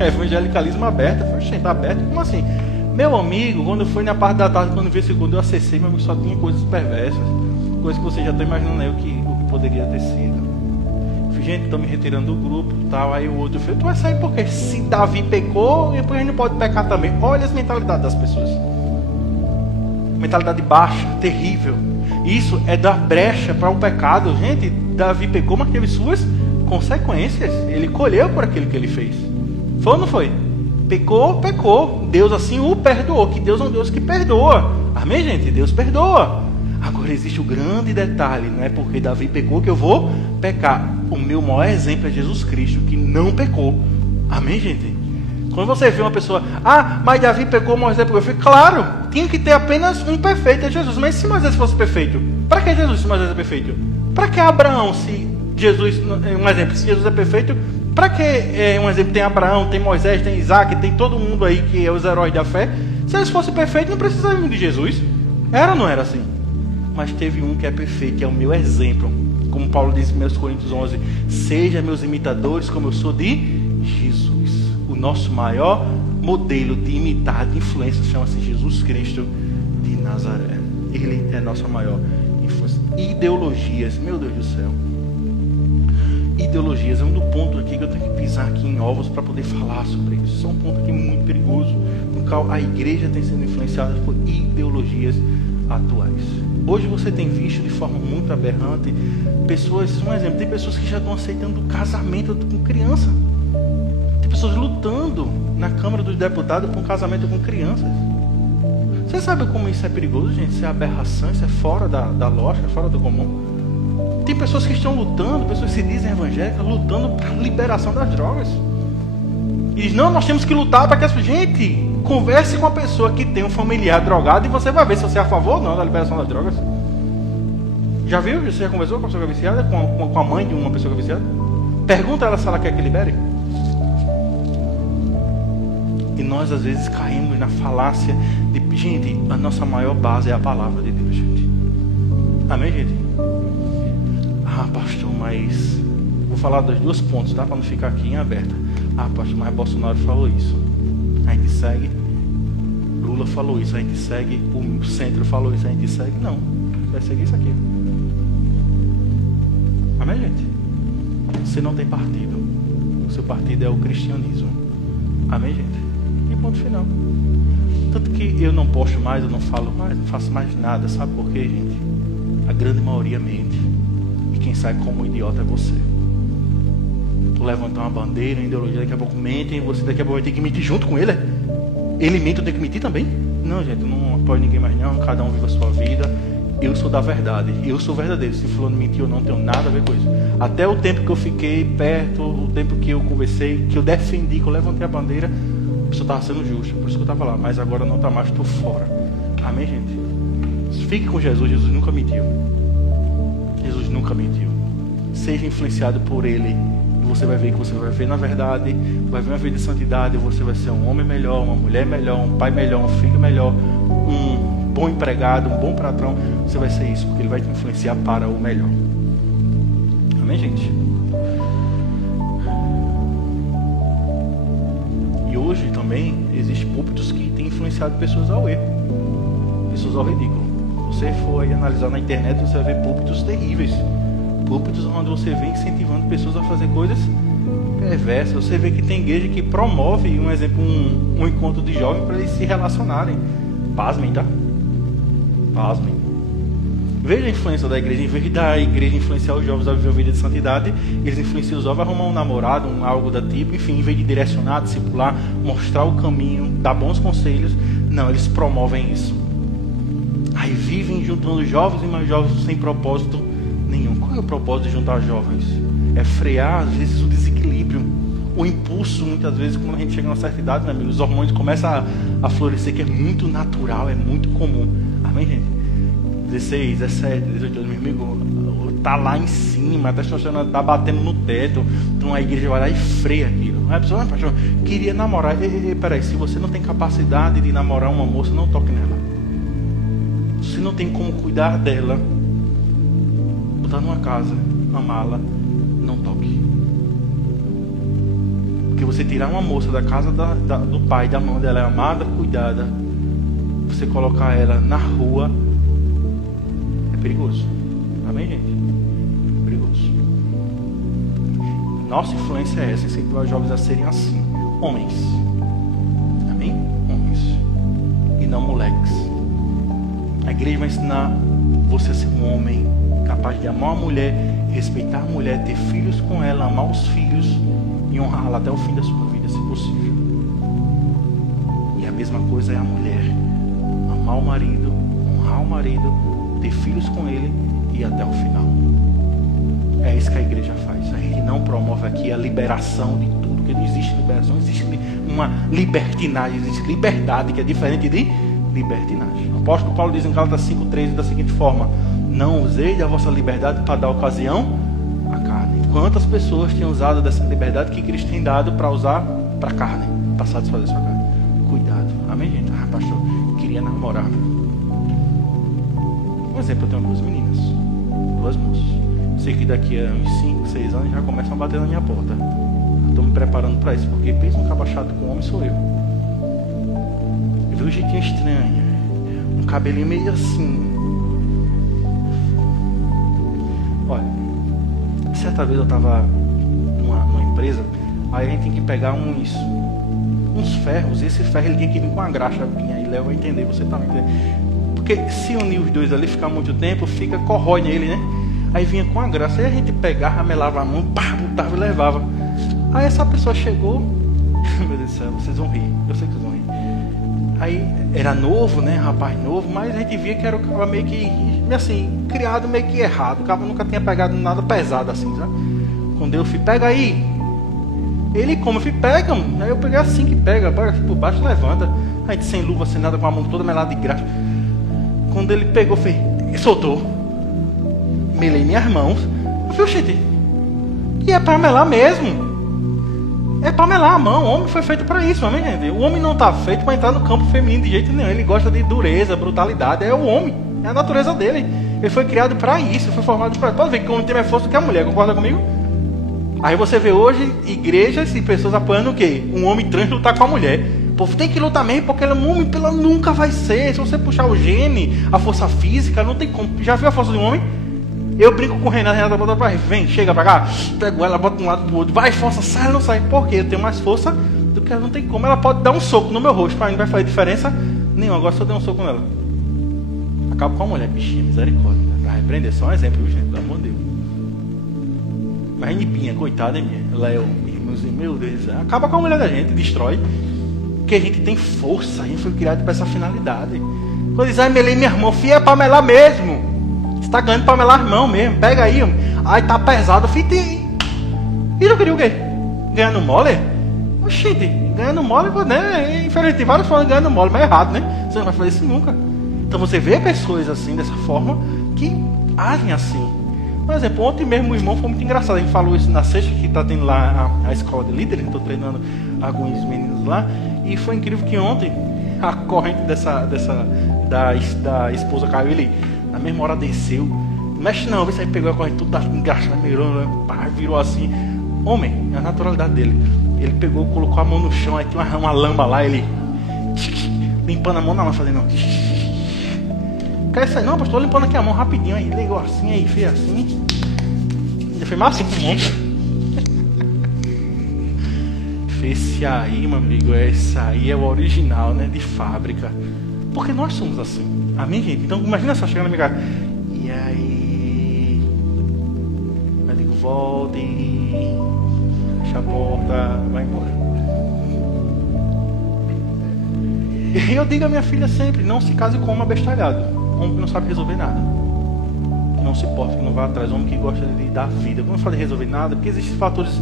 evangelicalismo aberto. Eu falei, oxi, está aberto? Como assim? Meu amigo, quando eu fui na parte da tarde, quando eu vi o segundo, eu acessei, meu amigo, só tinha coisas perversas. Coisas que você já está imaginando aí o que poderia ter sido. Gente, estou me retirando do grupo, tal. Aí o outro falou, tu vai sair porque se Davi pecou, depois a gente não pode pecar também. Olha as mentalidades das pessoas. Mentalidade baixa, terrível. Isso é dar brecha para o pecado. Gente, Davi pecou, mas teve suas consequências. Ele colheu por aquilo que ele fez. Foi ou não foi? Pecou. Deus assim o perdoou. Que Deus é um Deus que perdoa. Amém, gente? Deus perdoa. Agora existe o grande detalhe, não é porque Davi pecou que eu vou pecar. O meu maior exemplo é Jesus Cristo, que não pecou. Amém, gente? Quando você vê uma pessoa, mas Davi pegou, Moisés pegou, eu fico, claro, tinha que ter apenas um perfeito, é Jesus. Mas se Moisés fosse perfeito, para que Jesus se Moisés é perfeito? Para que Abraão, se Jesus, um exemplo, se Jesus é perfeito, para que, um exemplo, tem Abraão, tem Moisés, tem Isaac, tem todo mundo aí que é os heróis da fé? Se eles fossem perfeitos, não precisariam de Jesus. Era ou não era assim? Mas teve um que é perfeito, que é o meu exemplo. Como Paulo diz em 1 Coríntios 11, seja meus imitadores como eu sou de Jesus. O nosso maior modelo de imitar, de influência, chama-se Jesus Cristo de Nazaré. Ele é a nossa maior influência. Ideologias, meu Deus do céu. Ideologias, é um ponto aqui que eu tenho que pisar aqui em ovos para poder falar sobre isso. Isso é um ponto aqui muito perigoso, no qual a igreja tem sido influenciada por ideologias atuais. Hoje você tem visto de forma muito aberrante pessoas, um exemplo, tem pessoas que já estão aceitando casamento com criança. Tem pessoas lutando na Câmara dos Deputados por um casamento com crianças. Você sabe como isso é perigoso, gente? Isso é aberração, isso é fora da lógica, fora do comum. Tem pessoas que estão lutando, pessoas que se dizem evangélicas, lutando para a liberação das drogas. E diz, não, nós temos que lutar para que essa gente converse com a pessoa que tem um familiar drogado e você vai ver se você é a favor ou não da liberação das drogas. Já viu? Você já conversou com a pessoa que é viciada? Com a mãe de uma pessoa que é viciada? Pergunta ela se ela quer que libere. E nós às vezes caímos na falácia de, gente, a nossa maior base é a palavra de Deus, gente. Amém, gente? Pastor, mas vou falar dos dois pontos, tá? Para não ficar aqui em aberta. Pastor, mas Bolsonaro falou isso. A gente segue. Lula falou isso. A gente segue. O centro falou isso. A gente segue. Não. Vai seguir isso aqui. Amém, gente? Você não tem partido. O seu partido é o cristianismo. Amém, gente? E ponto final. Tanto que eu não posto mais, eu não falo mais, não faço mais nada. Sabe por quê, gente? A grande maioria mente. E quem sai como idiota é você. Tu levantar uma bandeira, uma ideologia, daqui a pouco mentem, você daqui a pouco vai ter que mentir junto com ele. Ele mente, eu tenho que mentir também? Não, gente, não apoio ninguém mais não, cada um vive a sua vida. Eu sou da verdade, eu sou verdadeiro. Se fulano mentiu, eu não tenho nada a ver com isso. Até o tempo que eu fiquei perto, o tempo que eu conversei, que eu defendi, que eu levantei a bandeira, a pessoa estava sendo justa, por isso que eu estava lá. Mas agora não está mais, estou fora. Amém, gente? Fique com Jesus, Jesus nunca mentiu. Jesus nunca mentiu. Seja influenciado por Ele. E você vai ver que você vai ver na verdade, vai ver uma vida de santidade. Você vai ser um homem melhor, uma mulher melhor, um pai melhor, um filho melhor, um bom empregado, um bom patrão. Você vai ser isso, porque Ele vai te influenciar para o melhor. Amém, gente? E hoje também existem púlpitos que têm influenciado pessoas ao erro, pessoas ao ridículo. Se você for aí analisar na internet, você vai ver púlpitos terríveis. Púlpitos onde você vê incentivando pessoas a fazer coisas perversas. Você vê que tem igreja que promove, um exemplo, um encontro de jovens para eles se relacionarem. Pasmem, tá? Pasmem. Veja a influência da igreja. Em vez da igreja influenciar os jovens a viver uma vida de santidade, eles influenciam os jovens a arrumar um namorado, algo da tipo. Enfim, em vez de direcionar, discipular, mostrar o caminho, dar bons conselhos, não, eles promovem isso. Aí vivem juntando jovens e mais jovens sem propósito nenhum. Qual é o propósito de juntar jovens? É frear, às vezes, o desequilíbrio, o impulso. Muitas vezes, quando a gente chega a uma certa idade, né, amigo, os hormônios começam a florescer, que é muito natural, é muito comum. Amém, gente? 16, 17, 18 anos, meu amigo, tá lá em cima, a testosterona tá batendo no teto, então a igreja vai lá e freia aquilo. A pessoa, pastor, queria namorar. Peraí, se você não tem capacidade de namorar uma moça, não toque nela. Se não tem como cuidar dela, botar numa casa, amá-la, não toque. Porque você tirar uma moça da casa do pai, da mãe dela, é amada, cuidada, você colocar ela na rua, é perigoso. Amém, gente? É perigoso. Nossa influência é essa, incentivar os jovens a serem assim, homens. Amém? Homens. E não moleques. A igreja vai ensinar você a ser um homem capaz de amar a mulher, respeitar a mulher, ter filhos com ela, amar os filhos e honrá-la até o fim da sua vida, se possível. E a mesma coisa é a mulher. Amar o marido, honrar o marido, ter filhos com ele e até o final. É isso que a igreja faz. A gente não promove aqui a liberação de tudo. porque não existe liberação, existe uma libertinagem, existe liberdade, que é diferente de libertinagem. O apóstolo Paulo diz em Gálatas 5:13 da seguinte forma: não usei da vossa liberdade para dar ocasião à carne. Quantas pessoas têm usado dessa liberdade que Cristo tem dado para usar para a carne, para satisfazer sua carne? Cuidado, amém, gente? Ah, pastor, queria namorar. Por exemplo, eu tenho duas meninas, duas moças. Sei que daqui a uns 5, 6 anos já começam a bater na minha porta. Estou me preparando para isso, porque pensa um cabachado com homem sou eu. Eu vi um jeitinho estranho, um cabelinho meio assim. Olha, certa vez eu estava numa empresa, aí a gente tem que pegar uns ferros, e esse ferro ele tinha que vir com uma graxa, aí Léo vai entender, você também entende. Porque se unir os dois ali, ficar muito tempo, corrói nele, né? Aí vinha com a graça, aí a gente pegava, melava a mão, pá, botava e levava. Aí essa pessoa chegou, meu Deus do céu, vocês vão rir, eu sei que vocês vão rir. Aí era novo, né, rapaz novo, mas a gente via que era o cara meio que, assim, criado meio que errado. O cara nunca tinha pegado nada pesado assim, sabe? Quando eu fui, pega aí. Ele, como eu fui, pega, mano. Aí eu peguei assim que pega, bora aqui por baixo, levanta. A gente sem luva, sem nada, com a mão toda melada de graxa. Quando ele pegou, fez, soltou. Melei minhas mãos. Eu falei, oxente, que é para melar mesmo. É para melar a mão. O homem foi feito para isso, amém, gente? O homem não está feito para entrar no campo feminino de jeito nenhum. Ele gosta de dureza, brutalidade. É o homem, é a natureza dele. Ele foi criado para isso, foi formado para isso. Pode ver que o homem tem mais força do que a mulher, concorda comigo? Aí você vê hoje igrejas e pessoas apoiando o quê? Um homem trans lutar com a mulher. O povo tem que lutar mesmo, porque ela nunca vai ser. Se você puxar o gene, a força física, não tem como. Já viu a força de um homem? Eu brinco com o Renato bota pra vem, chega pra cá, pego ela, bota de um lado pro outro, vai, força, sai, ela não sai. Por quê? Eu tenho mais força do que ela, não tem como. Ela pode dar um soco no meu rosto, pra mim não vai fazer diferença nenhuma. Agora se eu der um soco nela, acabo com a mulher, bichinha, misericórdia. Pra repreender, só um exemplo, viu, gente? Pelo amor de Deus. Mas Nipinha, coitada, minha, Léo, meu Deus, acaba com a mulher da gente, destrói. Porque a gente tem força, a gente foi criado para essa finalidade. Quando diz, melei minha irmã, filho, é para melar mesmo. Você tá ganhando para melar irmão mesmo, pega aí, aí tá pesado, filho, e eu queria o quê? Ganhando mole? Oxente, ganhando mole, né? Infelizmente, tem várias formas de ganhando mole, mas é errado, né? Você não vai fazer isso nunca. Então você vê pessoas assim, dessa forma, que agem assim. Por exemplo, ontem mesmo o irmão foi muito engraçado. A gente falou isso na sexta, que está tendo lá a escola de líderes. Estou treinando alguns meninos lá. E foi incrível que ontem a corrente da esposa caiu. Ele na mesma hora desceu. Não mexe não, vê se aí pegou a corrente tudo engraxada, virou assim. Homem, é a naturalidade dele. Ele pegou, colocou a mão no chão, aí tinha uma lama lá, ele limpando a mão na mão, fazendo. Quer sair? Não, pastor, limpando aqui a mão rapidinho aí. Ligou assim, aí fez assim. Ainda fez mais assim com o mão. Esse aí, meu amigo, esse aí é o original, né? De fábrica. Porque nós somos assim. Amém, gente? Então, imagina só chegando na minha casa. E aí? Eu digo, volte. Fecha a porta, vai embora. E eu digo à minha filha sempre, não se case com um abestalhado. Homem que não sabe resolver nada. Que não se importa, que não vai atrás. Homem que gosta de dar vida. Quando eu falo de resolver nada, porque existem fatores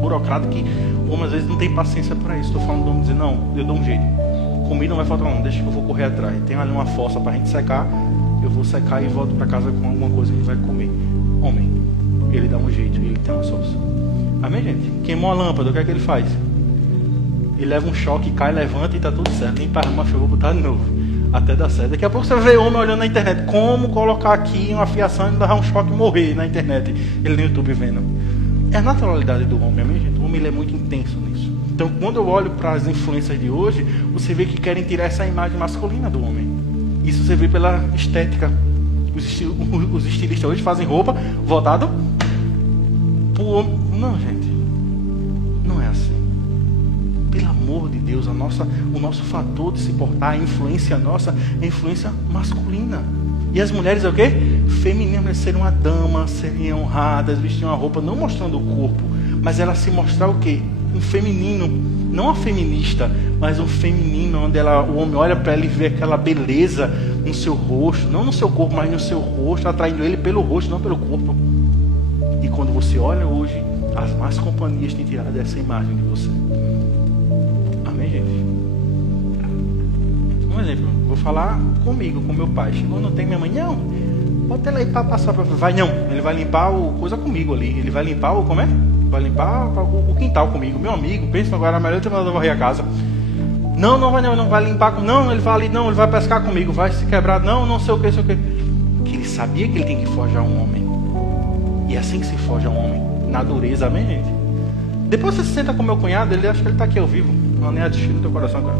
burocráticos que o homem às vezes não tem paciência para isso. Estou falando do homem dizer, não, eu dou um jeito. Comida não vai faltar não, deixa que eu vou correr atrás. Tem ali uma fossa para a gente secar. Eu vou secar e volto para casa com alguma coisa que vai comer. Homem, ele dá um jeito, ele tem uma solução. Amém, gente? Queimou a lâmpada, o que é que ele faz? Ele leva um choque, cai, levanta e está tudo certo. Limpa a arma, eu vou botar de novo. Até dar certo. Daqui a pouco você vê homem olhando na internet. Como colocar aqui uma fiação e dar um choque e morrer na internet. Ele no YouTube vendo. É a naturalidade do homem, amém, gente? O homem ele é muito intenso nisso. Então, quando eu olho para as influências de hoje, você vê que querem tirar essa imagem masculina do homem. Isso você vê pela estética. Os estilistas hoje fazem roupa voltado para o homem. Não, gente. Não é assim. Pelo amor de Deus, o nosso fator de se portar, a influência nossa, é a influência masculina. E as mulheres é o quê? Femininas, serem uma dama, serem honradas, vestir uma roupa, não mostrando o corpo, mas ela se mostrar o quê? Um feminino, não a feminista, mas um feminino, onde o homem olha para ela e vê aquela beleza no seu rosto, não no seu corpo, mas no seu rosto, atraindo ele pelo rosto, não pelo corpo. E quando você olha hoje As más companhias têm tirado essa imagem de você. Amém, gente? Um exemplo, vou falar comigo, com meu pai. Chegou, não tem minha mãe, não. Bota ela aí para passar para... Vai não, ele vai limpar o coisa comigo ali. Ele vai limpar o... Como é? Vai limpar o quintal comigo. Meu amigo, pensa agora, melhor ter mandado varrer a casa. Não, não vai não, não vai limpar. Não, ele vai ali, não, ele vai pescar comigo. Vai se quebrar, não sei o que, Que ele sabia que ele tem que forjar um homem. E é assim que se forja um homem. Na dureza, amém, gente? Depois você se senta com meu cunhado, ele acha que ele está aqui ao vivo. Não, nem assistir no teu coração, cara.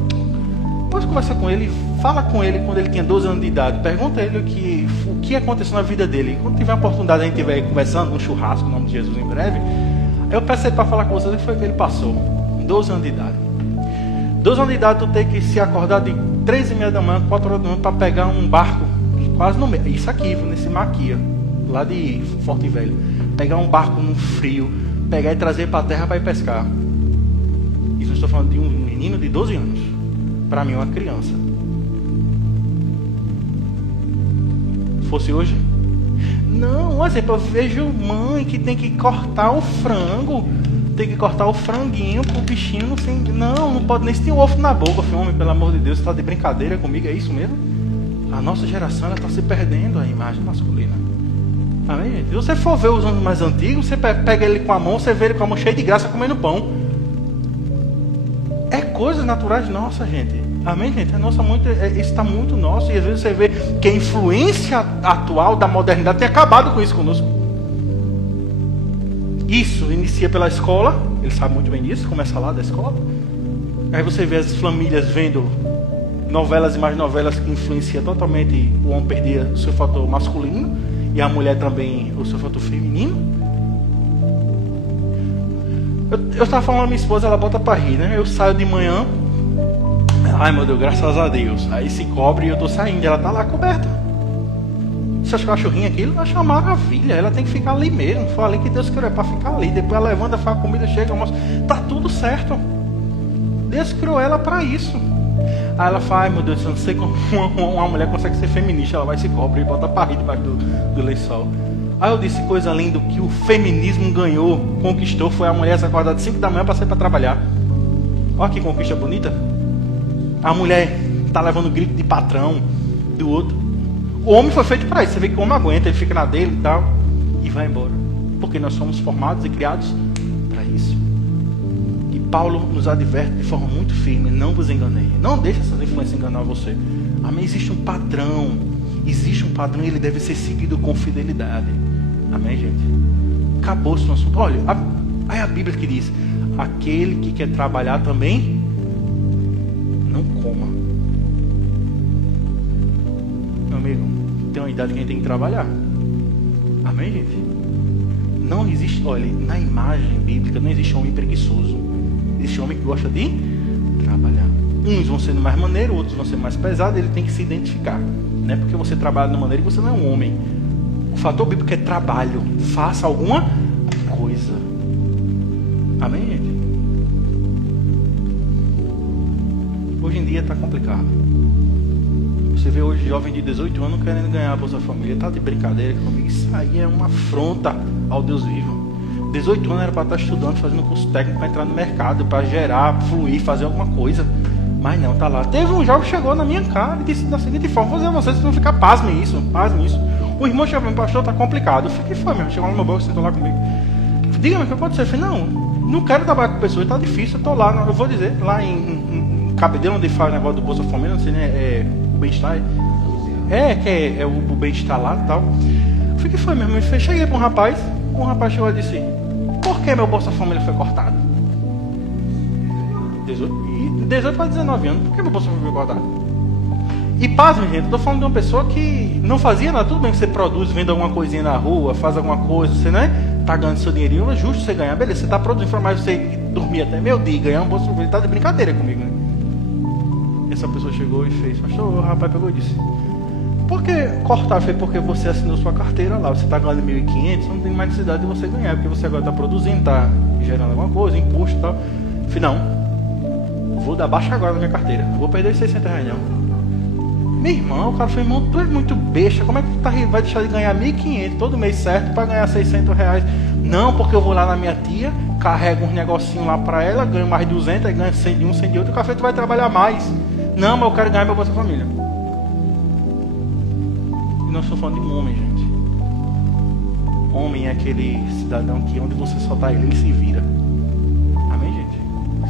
Depois conversa com ele, fala com ele quando ele tinha 12 anos de idade. Pergunta a ele o que aconteceu na vida dele. Quando tiver a oportunidade, a gente estiver conversando num churrasco, no nome de Jesus, em breve. Eu peço para falar com vocês o que foi que ele passou. 12 anos de idade. 12 anos de idade, tu tem que se acordar de 3h30 da manhã, 4 horas da manhã, para pegar um barco, quase no meio. Isso aqui, nesse mar aqui, ó, lá de Forte Velho. Pegar um barco no frio, pegar e trazer para a terra para ir pescar. Isso eu estou falando de um menino de 12 anos. Para mim, uma criança. Fosse hoje? Não, por exemplo, eu vejo mãe que tem que cortar o frango, tem que cortar o franguinho pro bichinho sem... Não pode nem se tem um ovo na boca, filho, homem, pelo amor de Deus, você está de brincadeira comigo, é isso mesmo? A nossa geração está se perdendo a imagem masculina. Amém, gente? Se você for ver os anos mais antigos, você pega ele com a mão, você vê ele com a mão cheia de graça comendo pão. É coisas naturais nossa, gente. Amém, gente? Isso está muito nosso. E às vezes você vê que a influência atual da modernidade tem acabado com isso conosco. Isso inicia pela escola. Ele sabe muito bem disso. Começa lá da escola. Aí você vê as famílias vendo novelas e mais novelas que influenciam totalmente o homem perder o seu fator masculino e a mulher também o seu fator feminino. Eu estava falando com a minha esposa, ela bota para rir, né? Eu saio de manhã, ai meu Deus, graças a Deus. Aí se cobre e eu tô saindo, ela tá lá coberta. Você acha que cachorrinho aquilo? Eu acho uma maravilha, ela tem que ficar ali mesmo. Foi ali que Deus criou, para ficar ali. Depois ela levanta, faz a comida, chega, almoça. Tá tudo certo. Deus criou ela para isso. Aí ela fala, ai meu Deus, eu não sei como uma mulher consegue ser feminista. Ela vai se cobre e bota para rir debaixo do lençol. Aí eu disse, coisa linda, que o feminismo ganhou, conquistou, foi a mulher se acordar de 5 da manhã para sair para trabalhar. Olha que conquista bonita. A mulher está levando grito de patrão, do outro. O homem foi feito para isso. Você vê que o homem aguenta, ele fica na dele e tal, e vai embora. Porque nós somos formados e criados para isso. E Paulo nos adverte de forma muito firme, não vos enganei. Não deixe essas influências enganar você. Amém? Existe um padrão e ele deve ser seguido com fidelidade. Amém, gente? Acabou-se o assunto. Olha, aí a Bíblia que diz, aquele que quer trabalhar também, não coma. Meu amigo, tem uma idade que a gente tem que trabalhar. Amém, gente? Não existe, olha, na imagem bíblica não existe homem preguiçoso. Existe homem que gosta de trabalhar. Uns vão ser mais maneiro, outros vão ser mais pesados, ele tem que se identificar. Não é porque você trabalha de uma maneira que você não é um homem. O fator bíblico é trabalho. Faça alguma coisa. Amém, gente? Hoje em dia está complicado. Você vê hoje jovem de 18 anos querendo ganhar a Bolsa Família. Está de brincadeira comigo. Isso aí é uma afronta ao Deus vivo. 18 anos era para estar estudando, fazendo curso técnico para entrar no mercado, para gerar, fluir, fazer alguma coisa. Mas não, tá lá. Teve um jovem que chegou na minha cara e disse da seguinte forma, vou dizer a vocês, não ficar pasmem isso. O irmão chegou e pastor, tá complicado. Eu falei, que foi mesmo? Chegou no meu banco, sentou lá comigo. Diga-me, o que pode ser? Eu falei, não quero trabalhar com pessoas, tá difícil, eu tô lá, eu vou dizer, lá em Cabedelo, onde faz o negócio do Bolsa Família, não sei, né, é o bem-estar. É o bem-estar lá e tal. Eu falei, que foi mesmo? Eu cheguei para um rapaz chegou e disse, por que meu Bolsa Família foi cortado? 18 para 19 anos, por que meu Bolsa Família foi cortado? E pasme, gente, eu tô falando de uma pessoa que não fazia nada. Tudo bem que você produz, vende alguma coisinha na rua, faz alguma coisa, você, né, tá ganhando seu dinheirinho, é justo você ganhar, beleza, você tá produzindo, mas você dormir até meio dia e ganhar um Bolsa Família, tá de brincadeira comigo, né? Essa pessoa chegou e fez, pastor, o rapaz pegou e disse, por que cortar? Foi porque você assinou sua carteira lá, você tá ganhando 1.500, não tem mais necessidade de você ganhar, porque você agora tá produzindo, tá gerando alguma coisa, imposto e tal. Eu falei, não, vou dar baixa agora na minha carteira, não vou perder R$600 não. Meu irmão, o cara falou, irmão, tu é muito besta, como é que tu vai deixar de ganhar 1.500 todo mês certo para ganhar 600 reais? Não, porque eu vou lá na minha tia, carrego uns negocinhos lá para ela, ganho mais 200, aí ganho 100 de um, 100 de outro, o café tu vai trabalhar mais. Não, mas eu quero ganhar meu Bolsa Família. E nós estamos falando de um homem, gente. Homem é aquele cidadão que onde você soltar ele se vira. Amém, gente?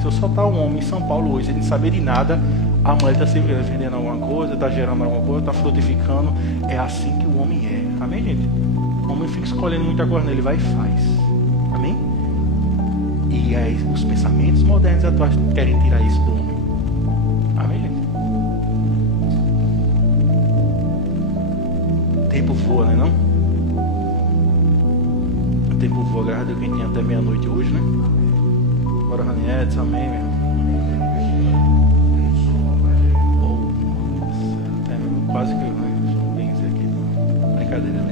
Se eu soltar um homem em São Paulo hoje, ele não saber de nada, a mulher está se vendendo alguma coisa, está gerando alguma coisa, está frutificando. É assim que o homem é. Amém, gente? O homem fica escolhendo muita coisa nele, vai e faz. Amém? E aí, os pensamentos modernos atuais querem tirar isso do homem. Amém, gente? O tempo voa, né, não? O tempo voa, graças a Deus, quem tinha até meia-noite hoje, né? Bora, Ranietes, amém, meu irmão. Quase que eu benzi aqui. Brincadeira.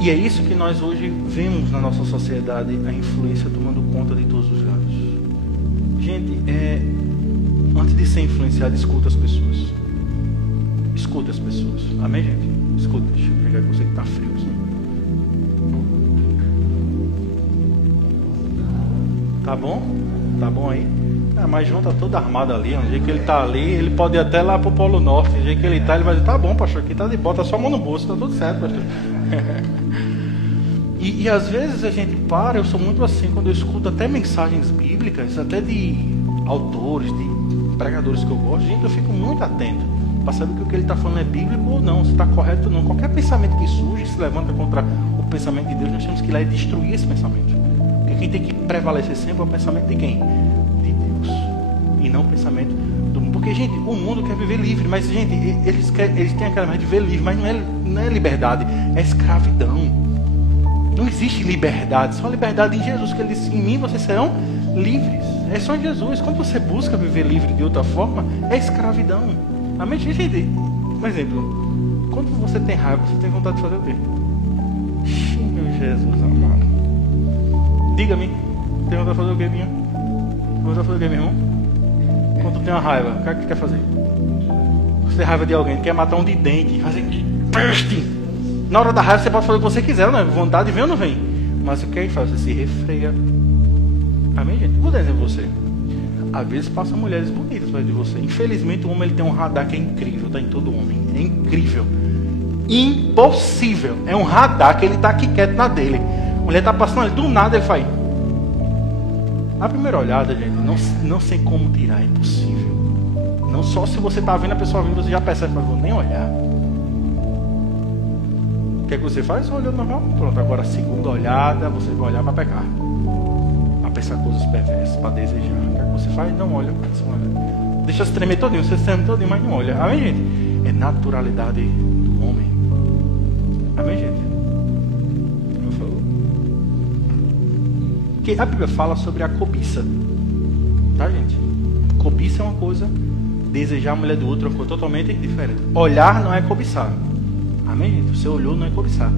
E é isso que nós hoje vemos na nossa sociedade, a influência tomando conta de todos os lados. Gente, antes de ser influenciado, escuta as pessoas. Escuta as pessoas. Amém, gente? Escuta, deixa eu pegar que você que está frio. Assim. Tá bom? Tá bom aí? Mas João tá todo armado ali. No jeito que ele tá ali, ele pode ir até lá pro Polo Norte. No jeito que ele tá, ele vai dizer, tá bom, pastor, aqui tá de boa, tá só a mão no bolso, tá tudo certo, pastor. E às vezes a gente para, eu sou muito assim, quando eu escuto até mensagens bíblicas, até de autores, de pregadores que eu gosto, gente, eu fico muito atento para saber que o que ele está falando é bíblico ou não, se está correto ou não. Qualquer pensamento que surge, se levanta contra o pensamento de Deus, nós temos que ir lá e destruir esse pensamento. Porque quem tem que prevalecer sempre é o pensamento de quem? De Deus. E não o pensamento do mundo. Porque, gente, o mundo quer viver livre, mas, gente, eles têm aquela ideia de viver livre, mas não é liberdade, é escravidão. Não existe liberdade, só liberdade em Jesus, que ele disse, em mim vocês serão livres. É só em Jesus. Quando você busca viver livre de outra forma, é escravidão. Amém? Gente, por exemplo, quando você tem raiva, você tem vontade de fazer o quê? Meu Jesus amado. Diga-me, tem vontade de fazer o quê, minha? Tem vontade de fazer o quê, meu irmão? Quando tu tem uma raiva, o que é que tu quer fazer? Você tem raiva de alguém, quer matar um de dente, fazer peste. Na hora da raiva você pode fazer o que você quiser, não é? Vontade vem ou não vem? Mas o que é que faz? Você se refreia. Amém, gente? Vou dizer você. Às vezes passam mulheres bonitas perto de você. Infelizmente o homem ele tem um radar que é incrível, está em todo homem. É incrível. Impossível. É um radar que ele está aqui quieto na dele. A mulher está passando ali, do nada ele faz. A primeira olhada, gente, não sei como tirar, é impossível. Não só se você está vendo a pessoa vindo, você já percebe, mas vou nem olhar. O que é que você faz? Olhando normal. Pronto, agora a segunda olhada, você vai olhar para pecar. Para pensar coisas perversas, para desejar. O que é que você faz? Não olha. Deixa se tremer todinho, você se treme todinho, mas não olha. Amém, gente? É naturalidade do homem. Amém, gente? Como falou? Que a Bíblia fala sobre a cobiça. Tá, gente? Cobiça é uma coisa, desejar a mulher do outro é uma coisa totalmente diferente. Olhar não é cobiçar. Amém, gente? Você olhou, não é cobiçar.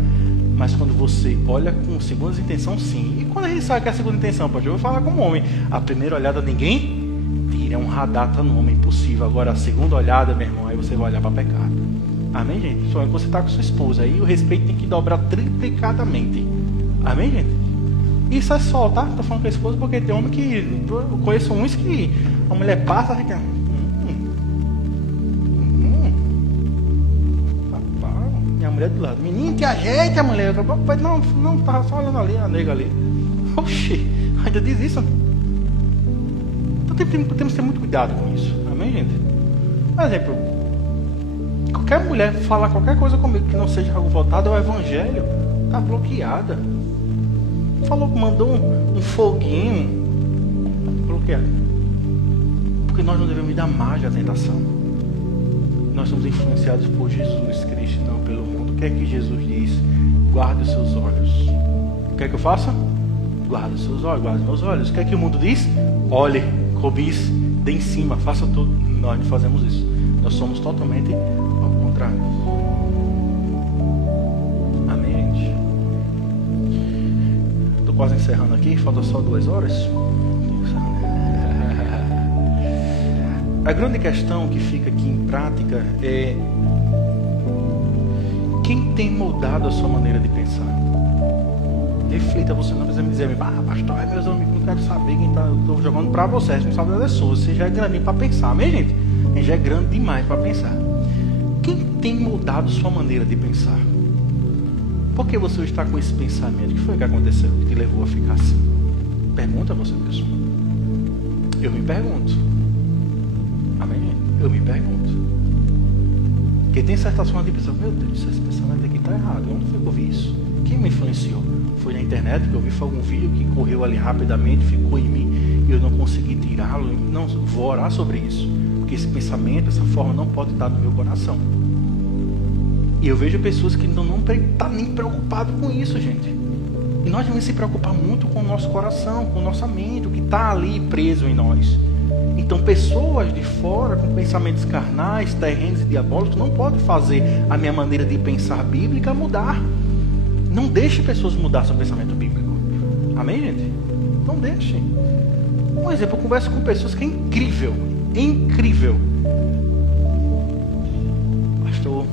Mas quando você olha com segunda intenção, sim. E quando a gente sabe que é a segunda intenção, pode eu vou falar como homem. A primeira olhada ninguém tira, é um radar, tá no homem, impossível. Agora a segunda olhada, meu irmão, aí você vai olhar para pecar. Amém, gente? Só que você tá com sua esposa, aí o respeito tem que dobrar triplicadamente. Amém, gente? Isso é só, tá? Tô falando com a esposa porque tem homem que, eu conheço uns que a mulher passa, fica... mulher do lado, menino, te ajeita a mulher. Não, tava só olhando ali, a nega ali. Oxi, ainda diz isso. Então temos que ter muito cuidado com isso. Amém, gente? Por exemplo, qualquer mulher falar qualquer coisa comigo que não seja algo voltado ao evangelho, tá bloqueada. Falou que mandou um foguinho, bloqueado. Porque nós não devemos dar margem à tentação. Nós somos influenciados por Jesus Cristo, não pelo mundo. O que é que Jesus diz? Guarde os seus olhos. O que é que eu faço? Guarde os seus olhos, guarde os meus olhos. O que é que o mundo diz? Olhe, cobice, dê em cima, faça tudo. Nós não fazemos isso. Nós somos totalmente ao contrário. Amém, gente? Estou quase encerrando aqui, falta só 2 horas. A grande questão que fica aqui em prática é quem tem moldado a sua maneira de pensar. Reflita, você não precisa me dizer, pastor, meus amigos, não quero saber quem está jogando para você, a responsabilidade é sua. Você já é grandinho para pensar, amém, gente? A gente já é grande demais para pensar. Quem tem moldado sua maneira de pensar? Por que você está com esse pensamento? O que foi que aconteceu que te levou a ficar assim? Pergunta a você mesmo. Eu me pergunto. Amém, gente? Eu me pergunto. Porque tem certas formas de pensar, meu Deus, esse pensamento aqui está errado. Onde foi que eu vi isso? Quem me influenciou? Foi na internet que eu vi, foi algum vídeo que correu ali rapidamente, ficou em mim e eu não consegui tirá-lo. Não, vou orar sobre isso. Porque esse pensamento, essa forma não pode estar no meu coração. E eu vejo pessoas que não estão nem preocupadas com isso, gente. E nós devemos se preocupar muito com o nosso coração, com a nossa mente, o que está ali preso em nós. Então pessoas de fora, com pensamentos carnais, terrenos e diabólicos, não podem fazer a minha maneira de pensar bíblica mudar. Não deixe pessoas mudar seu pensamento bíblico. Amém, gente? Não deixe. Um exemplo, eu converso com pessoas que é incrível. É incrível. Pastor,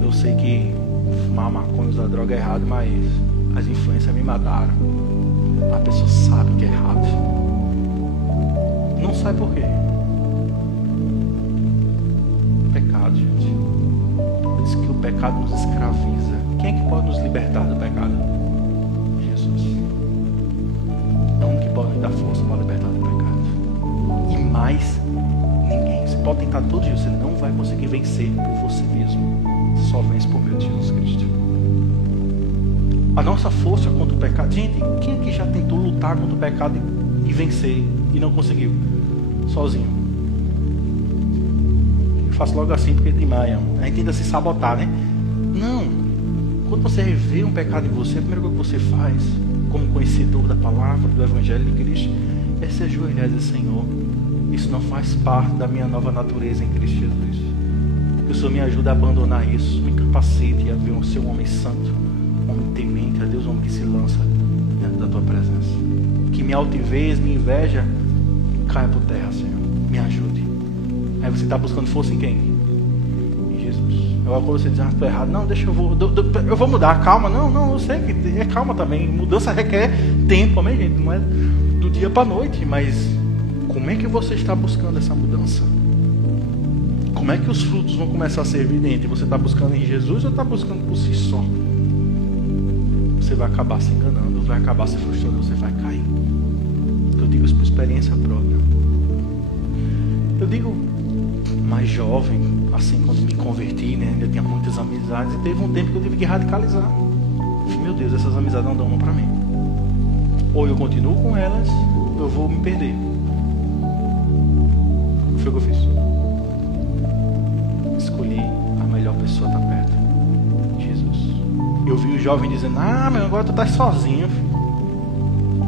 eu sei que fumar maconha, usar droga é errado, mas as influências me mataram. A pessoa sabe que é errado. Não sabe por quê. Pecado, gente. Diz que o pecado nos escraviza. Quem é que pode nos libertar do pecado? Jesus. É o único que pode nos dar força para libertar do pecado. E mais ninguém. Você pode tentar todo dia, você não vai conseguir vencer por você mesmo. Você só vence por meio de Jesus Cristo. A nossa força contra o pecado. Gente, quem aqui já tentou lutar contra o pecado e vencer e não conseguiu? Sozinho. Eu faço logo assim porque tem Maia. A gente tenta se sabotar, né? Não. Quando você revê um pecado em você, a primeira coisa que você faz, como conhecedor da palavra, do Evangelho de Cristo, é se ajoelhar e dizer, Senhor, isso não faz parte da minha nova natureza em Cristo Jesus. Que o Senhor me ajude a abandonar isso, me capacite a ver o seu homem santo, homem temente a Deus, homem que se lança diante da tua presença. Que minha altivez, minha inveja caia por terra, Senhor. Me ajude. Aí você está buscando força em quem? Em Jesus. Agora quando você diz, estou errado. Não, deixa eu vou mudar. Calma. Não, eu sei que é calma também. Mudança requer tempo, amém, gente? Não é do dia para a noite. Mas como é que você está buscando essa mudança? Como é que os frutos vão começar a ser evidentes? Você está buscando em Jesus ou está buscando por si só? Você vai acabar se enganando, vai acabar se frustrando, você vai cair. Eu digo isso por experiência própria. Eu digo, mais jovem, assim, quando me converti, né, eu tinha muitas amizades, e teve um tempo que eu tive que radicalizar. Eu falei, meu Deus, essas amizades não dão para mim. Ou eu continuo com elas, ou eu vou me perder. O que foi que eu fiz? Escolhi a melhor pessoa a estar perto. Jesus. Eu vi o jovem dizendo, mas agora tu tá sozinho.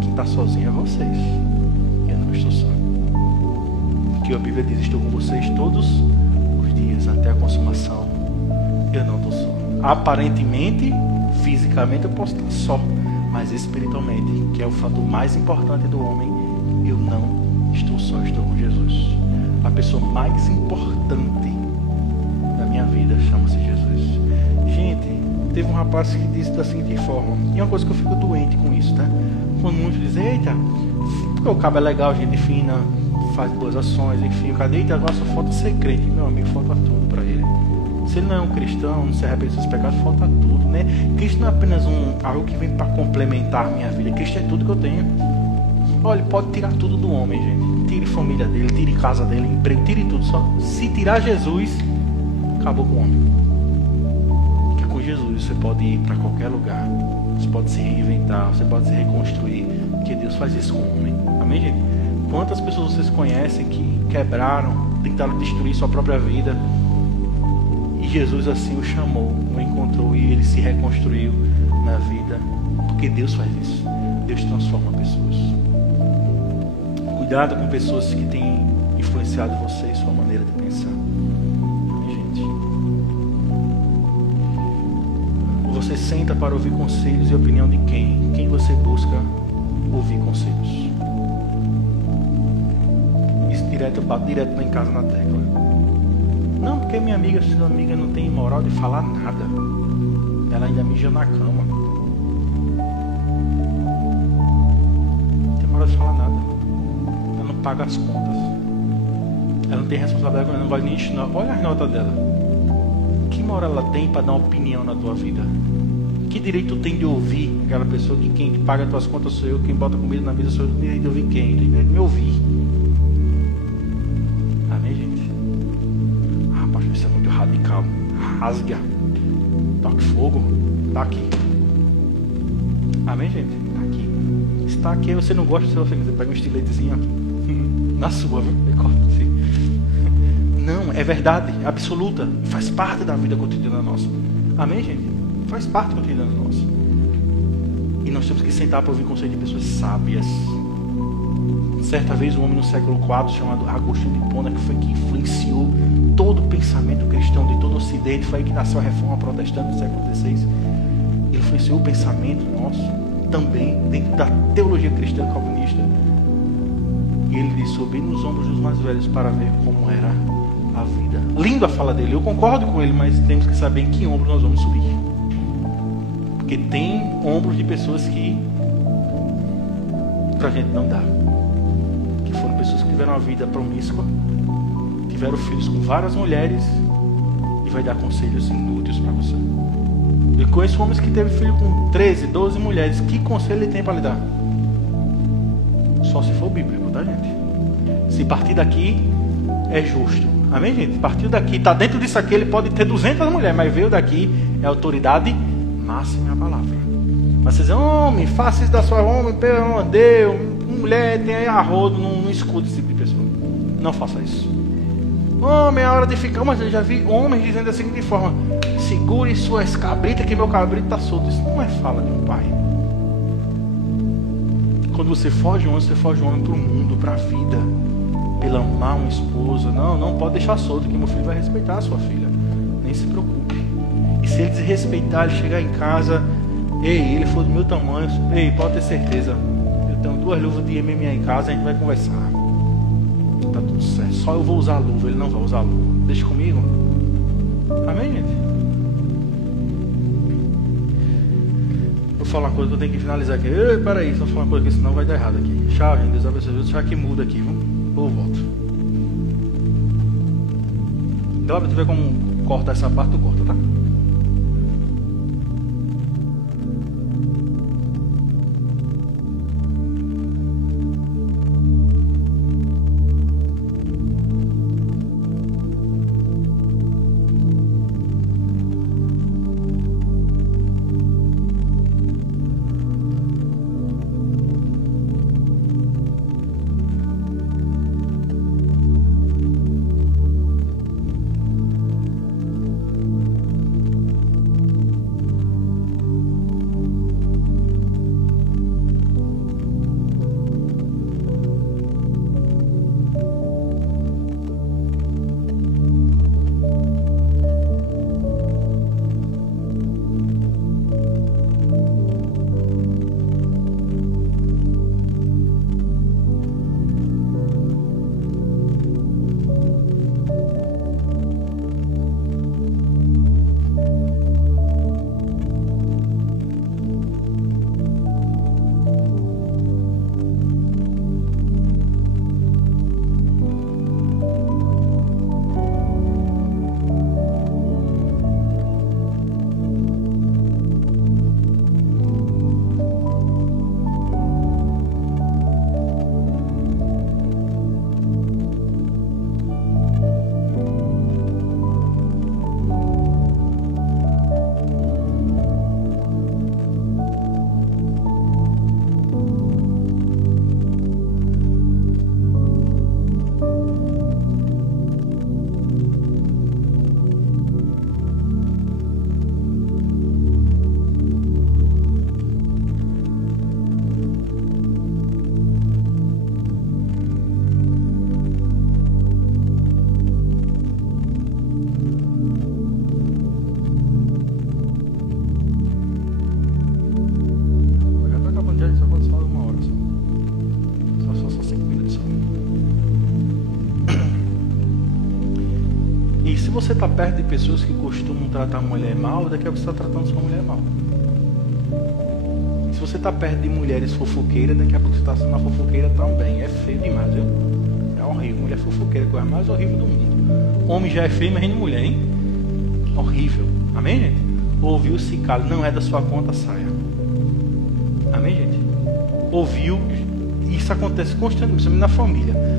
Quem está sozinho é vocês. Eu não estou só. Porque a Bíblia diz, estou com vocês todos os dias, até a consumação. Eu não estou só. Aparentemente, fisicamente eu posso estar só, mas espiritualmente, que é o fator mais importante do homem, eu não estou só, estou com Jesus. A pessoa mais importante da minha vida chama-se Jesus. Gente, teve um rapaz que disse da seguinte forma, e é uma coisa que eu fico doente com isso, tá? Quando muitos dizem, eita, porque o cabo é legal, gente fina, faz boas ações, enfim, o cara, eita, agora só falta ser crente. Meu amigo, falta tudo para ele. Se ele não é um cristão, não se arrepende dos seus pecados, falta tudo, né? Cristo não é apenas algo que vem para complementar a minha vida. Cristo é tudo que eu tenho. Olha, ele pode tirar tudo do homem, gente. Tire família dele, tire casa dele, emprego, tire tudo. Só se tirar Jesus, acabou com o homem. Porque com Jesus você pode ir para qualquer lugar. Você pode se reinventar, você pode se reconstruir. Porque Deus faz isso com o homem. Amém, gente? Quantas pessoas vocês conhecem que quebraram, tentaram destruir sua própria vida? E Jesus assim o chamou, o encontrou e ele se reconstruiu na vida. Porque Deus faz isso. Deus transforma pessoas. Cuidado com pessoas que têm influenciado você e sua maneira de pensar. Gente, você senta para ouvir conselhos e opinião de quem? Quem você busca ouvir conselhos? direto, eu bato direto lá em casa na tecla. Não, porque minha amiga, sua amiga não tem moral de falar nada. Ela ainda mija na cama. Não tem moral de falar nada. Ela não paga as contas. Ela não tem responsabilidade, ela não vai nem ensinar. Olha as notas dela. Que moral ela tem para dar uma opinião na tua vida? Que direito tu tem de ouvir aquela pessoa que quem paga as tuas contas sou eu, quem bota comida na mesa sou eu, tu tem direito de ouvir quem? Tem direito de me ouvir. Amém, gente? Ah, pastor, isso é muito radical. Rasga. Toque fogo. Tá aqui. Amém, gente? Tá aqui. Se tá aqui, você não gosta, você pega um estiletezinho, ó. Na sua, viu? E corta assim. Não, é verdade, absoluta. Faz parte da vida cotidiana nossa. Amém, gente? Faz parte do cotidiano nosso. E nós temos que sentar para ouvir conselho de pessoas sábias. Certa vez um homem no século IV chamado Agostinho de Hipona, que foi que influenciou todo o pensamento cristão de todo o Ocidente, foi aí que nasceu a Reforma Protestante do século XVI. Ele influenciou o pensamento nosso também dentro da teologia cristã calvinista. E ele disse: subi nos ombros dos mais velhos para ver como era a vida. Lindo a fala dele, eu concordo com ele, mas temos que saber em que ombro nós vamos subir. Porque tem ombros de pessoas que pra gente não dá. Que foram pessoas que tiveram uma vida promíscua, tiveram filhos com várias mulheres e vai dar conselhos inúteis para você. Eu conheço homens que teve filho com 13, 12 mulheres. Que conselho ele tem para lhe dar? Só se for bíblico, tá, gente? Se partir daqui, é justo. Amém, gente? Partiu daqui, tá dentro disso aqui, ele pode ter 200 mulheres, mas veio daqui, é autoridade máxima a palavra. Mas vocês dizem: homem, faça isso da sua homem, pelo amor de Deus, mulher tem aí arrodo, não escuta esse tipo de pessoa. Não faça isso. Homem, é hora de ficar. Mas eu já vi homens dizendo da seguinte forma: segure suas cabritas, que meu cabrito está solto. Isso não é fala de um pai. Quando você foge um homem para o mundo, para a vida, pela amar uma esposa. Não pode deixar solto, que meu filho vai respeitar a sua filha. Nem se preocupe. E se ele desrespeitar, ele chegar em casa, ei, ele for do meu tamanho, ei, pode ter certeza, eu tenho 2 luvas de MMA em casa, a gente vai conversar. Tá tudo certo. Só eu vou usar a luva, ele não vai usar a luva. Deixa comigo. Amém, gente? Vou falar uma coisa que eu tenho que finalizar aqui. Ei, peraí, só falar uma coisa aqui, senão vai dar errado aqui. Tchau, gente. Deus abençoe. Vou deixar que muda aqui, viu? Ou volto. Glauber, tu vê como cortar essa parte, tu corta, tá? está perto de pessoas que costumam tratar a mulher mal, daqui a pouco você está tratando sua mulher mal. Se você está perto de mulheres fofoqueiras, daqui a pouco você está sendo uma fofoqueira também. É feio demais, viu? É horrível. Mulher fofoqueira é a coisa mais horrível do mundo. Homem já é feio, imagina mulher, hein? Horrível. Amém, gente? Ouviu, se cala. Não é da sua conta, saia. Amém, gente? Ouviu. Isso acontece constantemente, principalmente na família.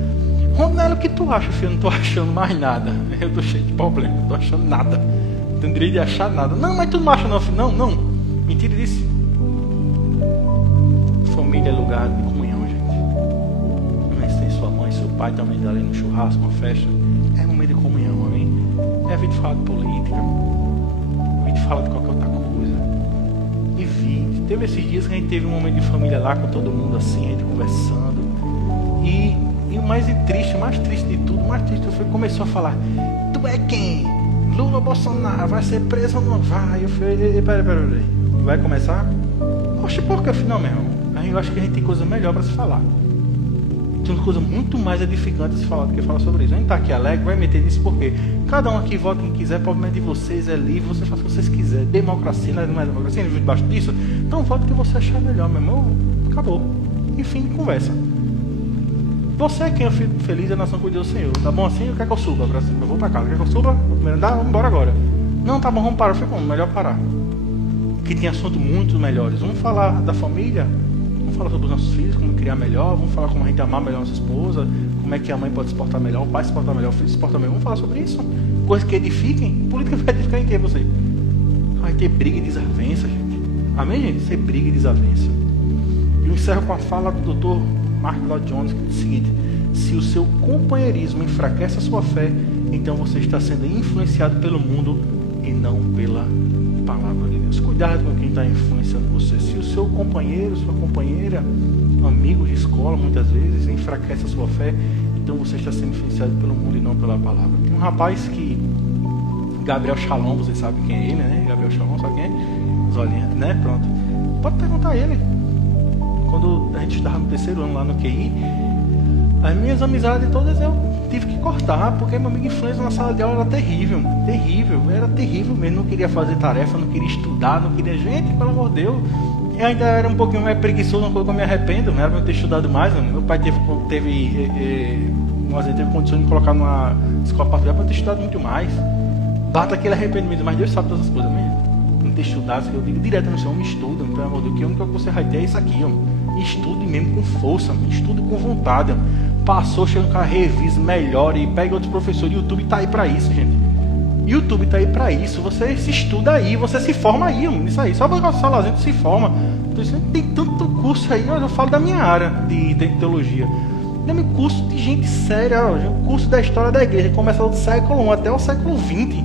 Ronaldo, o que tu acha, filho? Eu não tô achando mais nada. Eu tô cheio de problema. Não tô achando nada. Não tenho direito de achar nada. Não, mas tu não acha não, filho. Não. Mentira disso. Família é lugar de comunhão, gente. Mas tem sua mãe, seu pai também ali no churrasco, uma festa. É momento de comunhão, amém? É vir de falar de política. É vir de falar de qualquer outra coisa. E vi. Teve esses dias que a gente teve um momento de família lá com todo mundo assim, a gente conversando. E o mais triste de tudo, mais triste foi que começou a falar: tu é quem? Lula ou Bolsonaro? Vai ser preso ou não vai? Eu falei: peraí. Vai começar? Oxe, por que afinal mesmo? Aí eu acho que a gente tem coisa melhor para se falar. Tem coisa muito mais edificante a se falar do que falar sobre isso. A gente tá aqui alegre, vai meter nisso porque cada um aqui vota quem quiser, o problema é de vocês, é livre, você faz o que vocês quiserem. Democracia, não é democracia, não vive debaixo disso. Então vote o que você achar melhor, meu irmão. Acabou. E fim de conversa. Você é quem é feliz, a nação cuidou do Senhor. Tá bom assim? Quer que eu suba? Eu vou pra casa. Quer que eu suba? Vou primeiro andar? Vamos embora agora. Não, tá bom, vamos parar. Eu falei: como? Melhor parar. Que tem assuntos muito melhores. Vamos falar da família. Vamos falar sobre os nossos filhos, como criar melhor. Vamos falar como a gente amar melhor a nossa esposa. Como é que a mãe pode se portar melhor, o pai se portar melhor, o filho se portar melhor. Vamos falar sobre isso. Coisas que edifiquem. Política vai edificar em quem você? Vai ter briga e desavença, gente. Amém, gente? Ser briga e desavença. E eu encerro com a fala do Dr. Mark Lloyd Jones, que diz o seguinte: se o seu companheirismo enfraquece a sua fé, então você está sendo influenciado pelo mundo e não pela palavra de Deus. Cuidado com quem está influenciando você. Se o seu companheiro, sua companheira, amigos de escola, muitas vezes, enfraquece a sua fé, então você está sendo influenciado pelo mundo e não pela palavra. Tem um rapaz que... Gabriel Shalom, vocês sabem quem é ele, né? Gabriel Shalom, sabe quem é? Os olhinhos, né? Pronto. Pode perguntar a ele. Quando a gente estava no terceiro ano lá no QI, as minhas amizades todas eu tive que cortar, porque meu amigo influência na sala de aula era terrível, era terrível mesmo. Não queria fazer tarefa, não queria estudar, não queria... Gente, pelo amor de Deus, eu ainda era um pouquinho mais preguiçoso, uma coisa que eu me arrependo, não era para eu ter estudado mais. Meu pai teve condições de colocar numa escola particular para eu ter estudado muito mais. Bata aquele arrependimento, mas Deus sabe todas as coisas mesmo. Não ter estudado, eu digo direto no Senhor: me estuda, pelo amor de Deus, que a única coisa que você vai ter é isso aqui, estude mesmo com força, estude com vontade. Passou, chega um cara, revisa, melhora e pega outros professores. YouTube tá aí pra isso, gente. YouTube tá aí pra isso. Você se estuda aí, você se forma aí, isso aí. Só para o salãozinho se forma. Tem tanto curso aí. Eu falo da minha área de teologia. Tem curso de gente séria, curso da história da igreja, começa do século I até o século XX.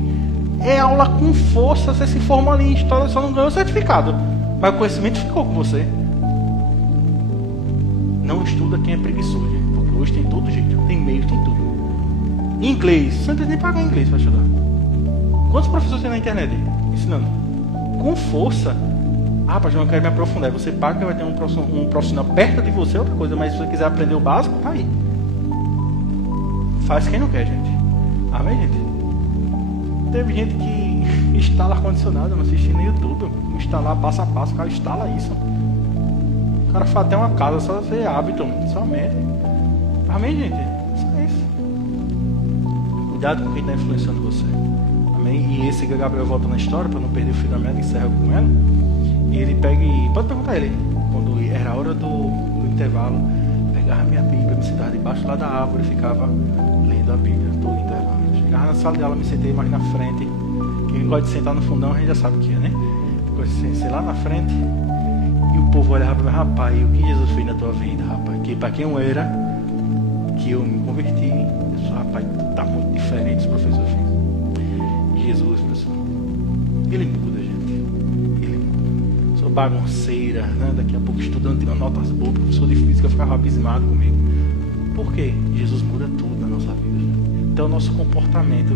É aula com força. Você se forma ali em história, só não ganhou o certificado, mas o conhecimento ficou com você. Não estuda quem é preguiçoso, gente. Hoje tem todo jeito, tem meio, tem tudo. Inglês, você não precisa nem pagar inglês para estudar. Quantos professores tem na internet ensinando? Com força. Ah, pastor, eu quero me aprofundar. Você paga, vai ter um profissional perto de você, outra coisa. Mas se você quiser aprender o básico, tá aí. Faz quem não quer, gente. Amém, gente? Teve gente que instala ar-condicionado, não assiste no YouTube. Instalar passo a passo, o cara instala isso. O cara faz até uma casa, só ser hábito, somente. Amém, gente? Só isso. Cuidado com quem está influenciando você. Amém? E esse Gabriel volta na história, para não perder o fio da meada, encerra com ela. E ele pega e... Pode perguntar a ele. Quando era a hora do intervalo, pegava a minha Bíblia, me sentava debaixo lá da árvore e ficava lendo a Bíblia, todo o intervalo. Chegava na sala dela, me sentei mais na frente. Quem gosta de sentar no fundão, a gente já sabe o que é, né? Gosto de sentar lá na frente. E o povo olhava para mim: rapaz, o que Jesus fez na tua vida, rapaz? Que para quem eu era, que eu me converti, eu disse: rapaz, tá muito diferente dos professores. Jesus, professor, ele muda, gente. Ele muda. Sou bagunceira, né? Daqui a pouco estudando, tirando notas boas. Professor de física ficava abismado comigo. Por quê? Jesus muda tudo na nossa vida, gente. Então, o nosso comportamento,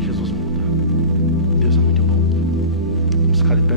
Jesus muda. Deus é muito bom. Vamos ficar de pé.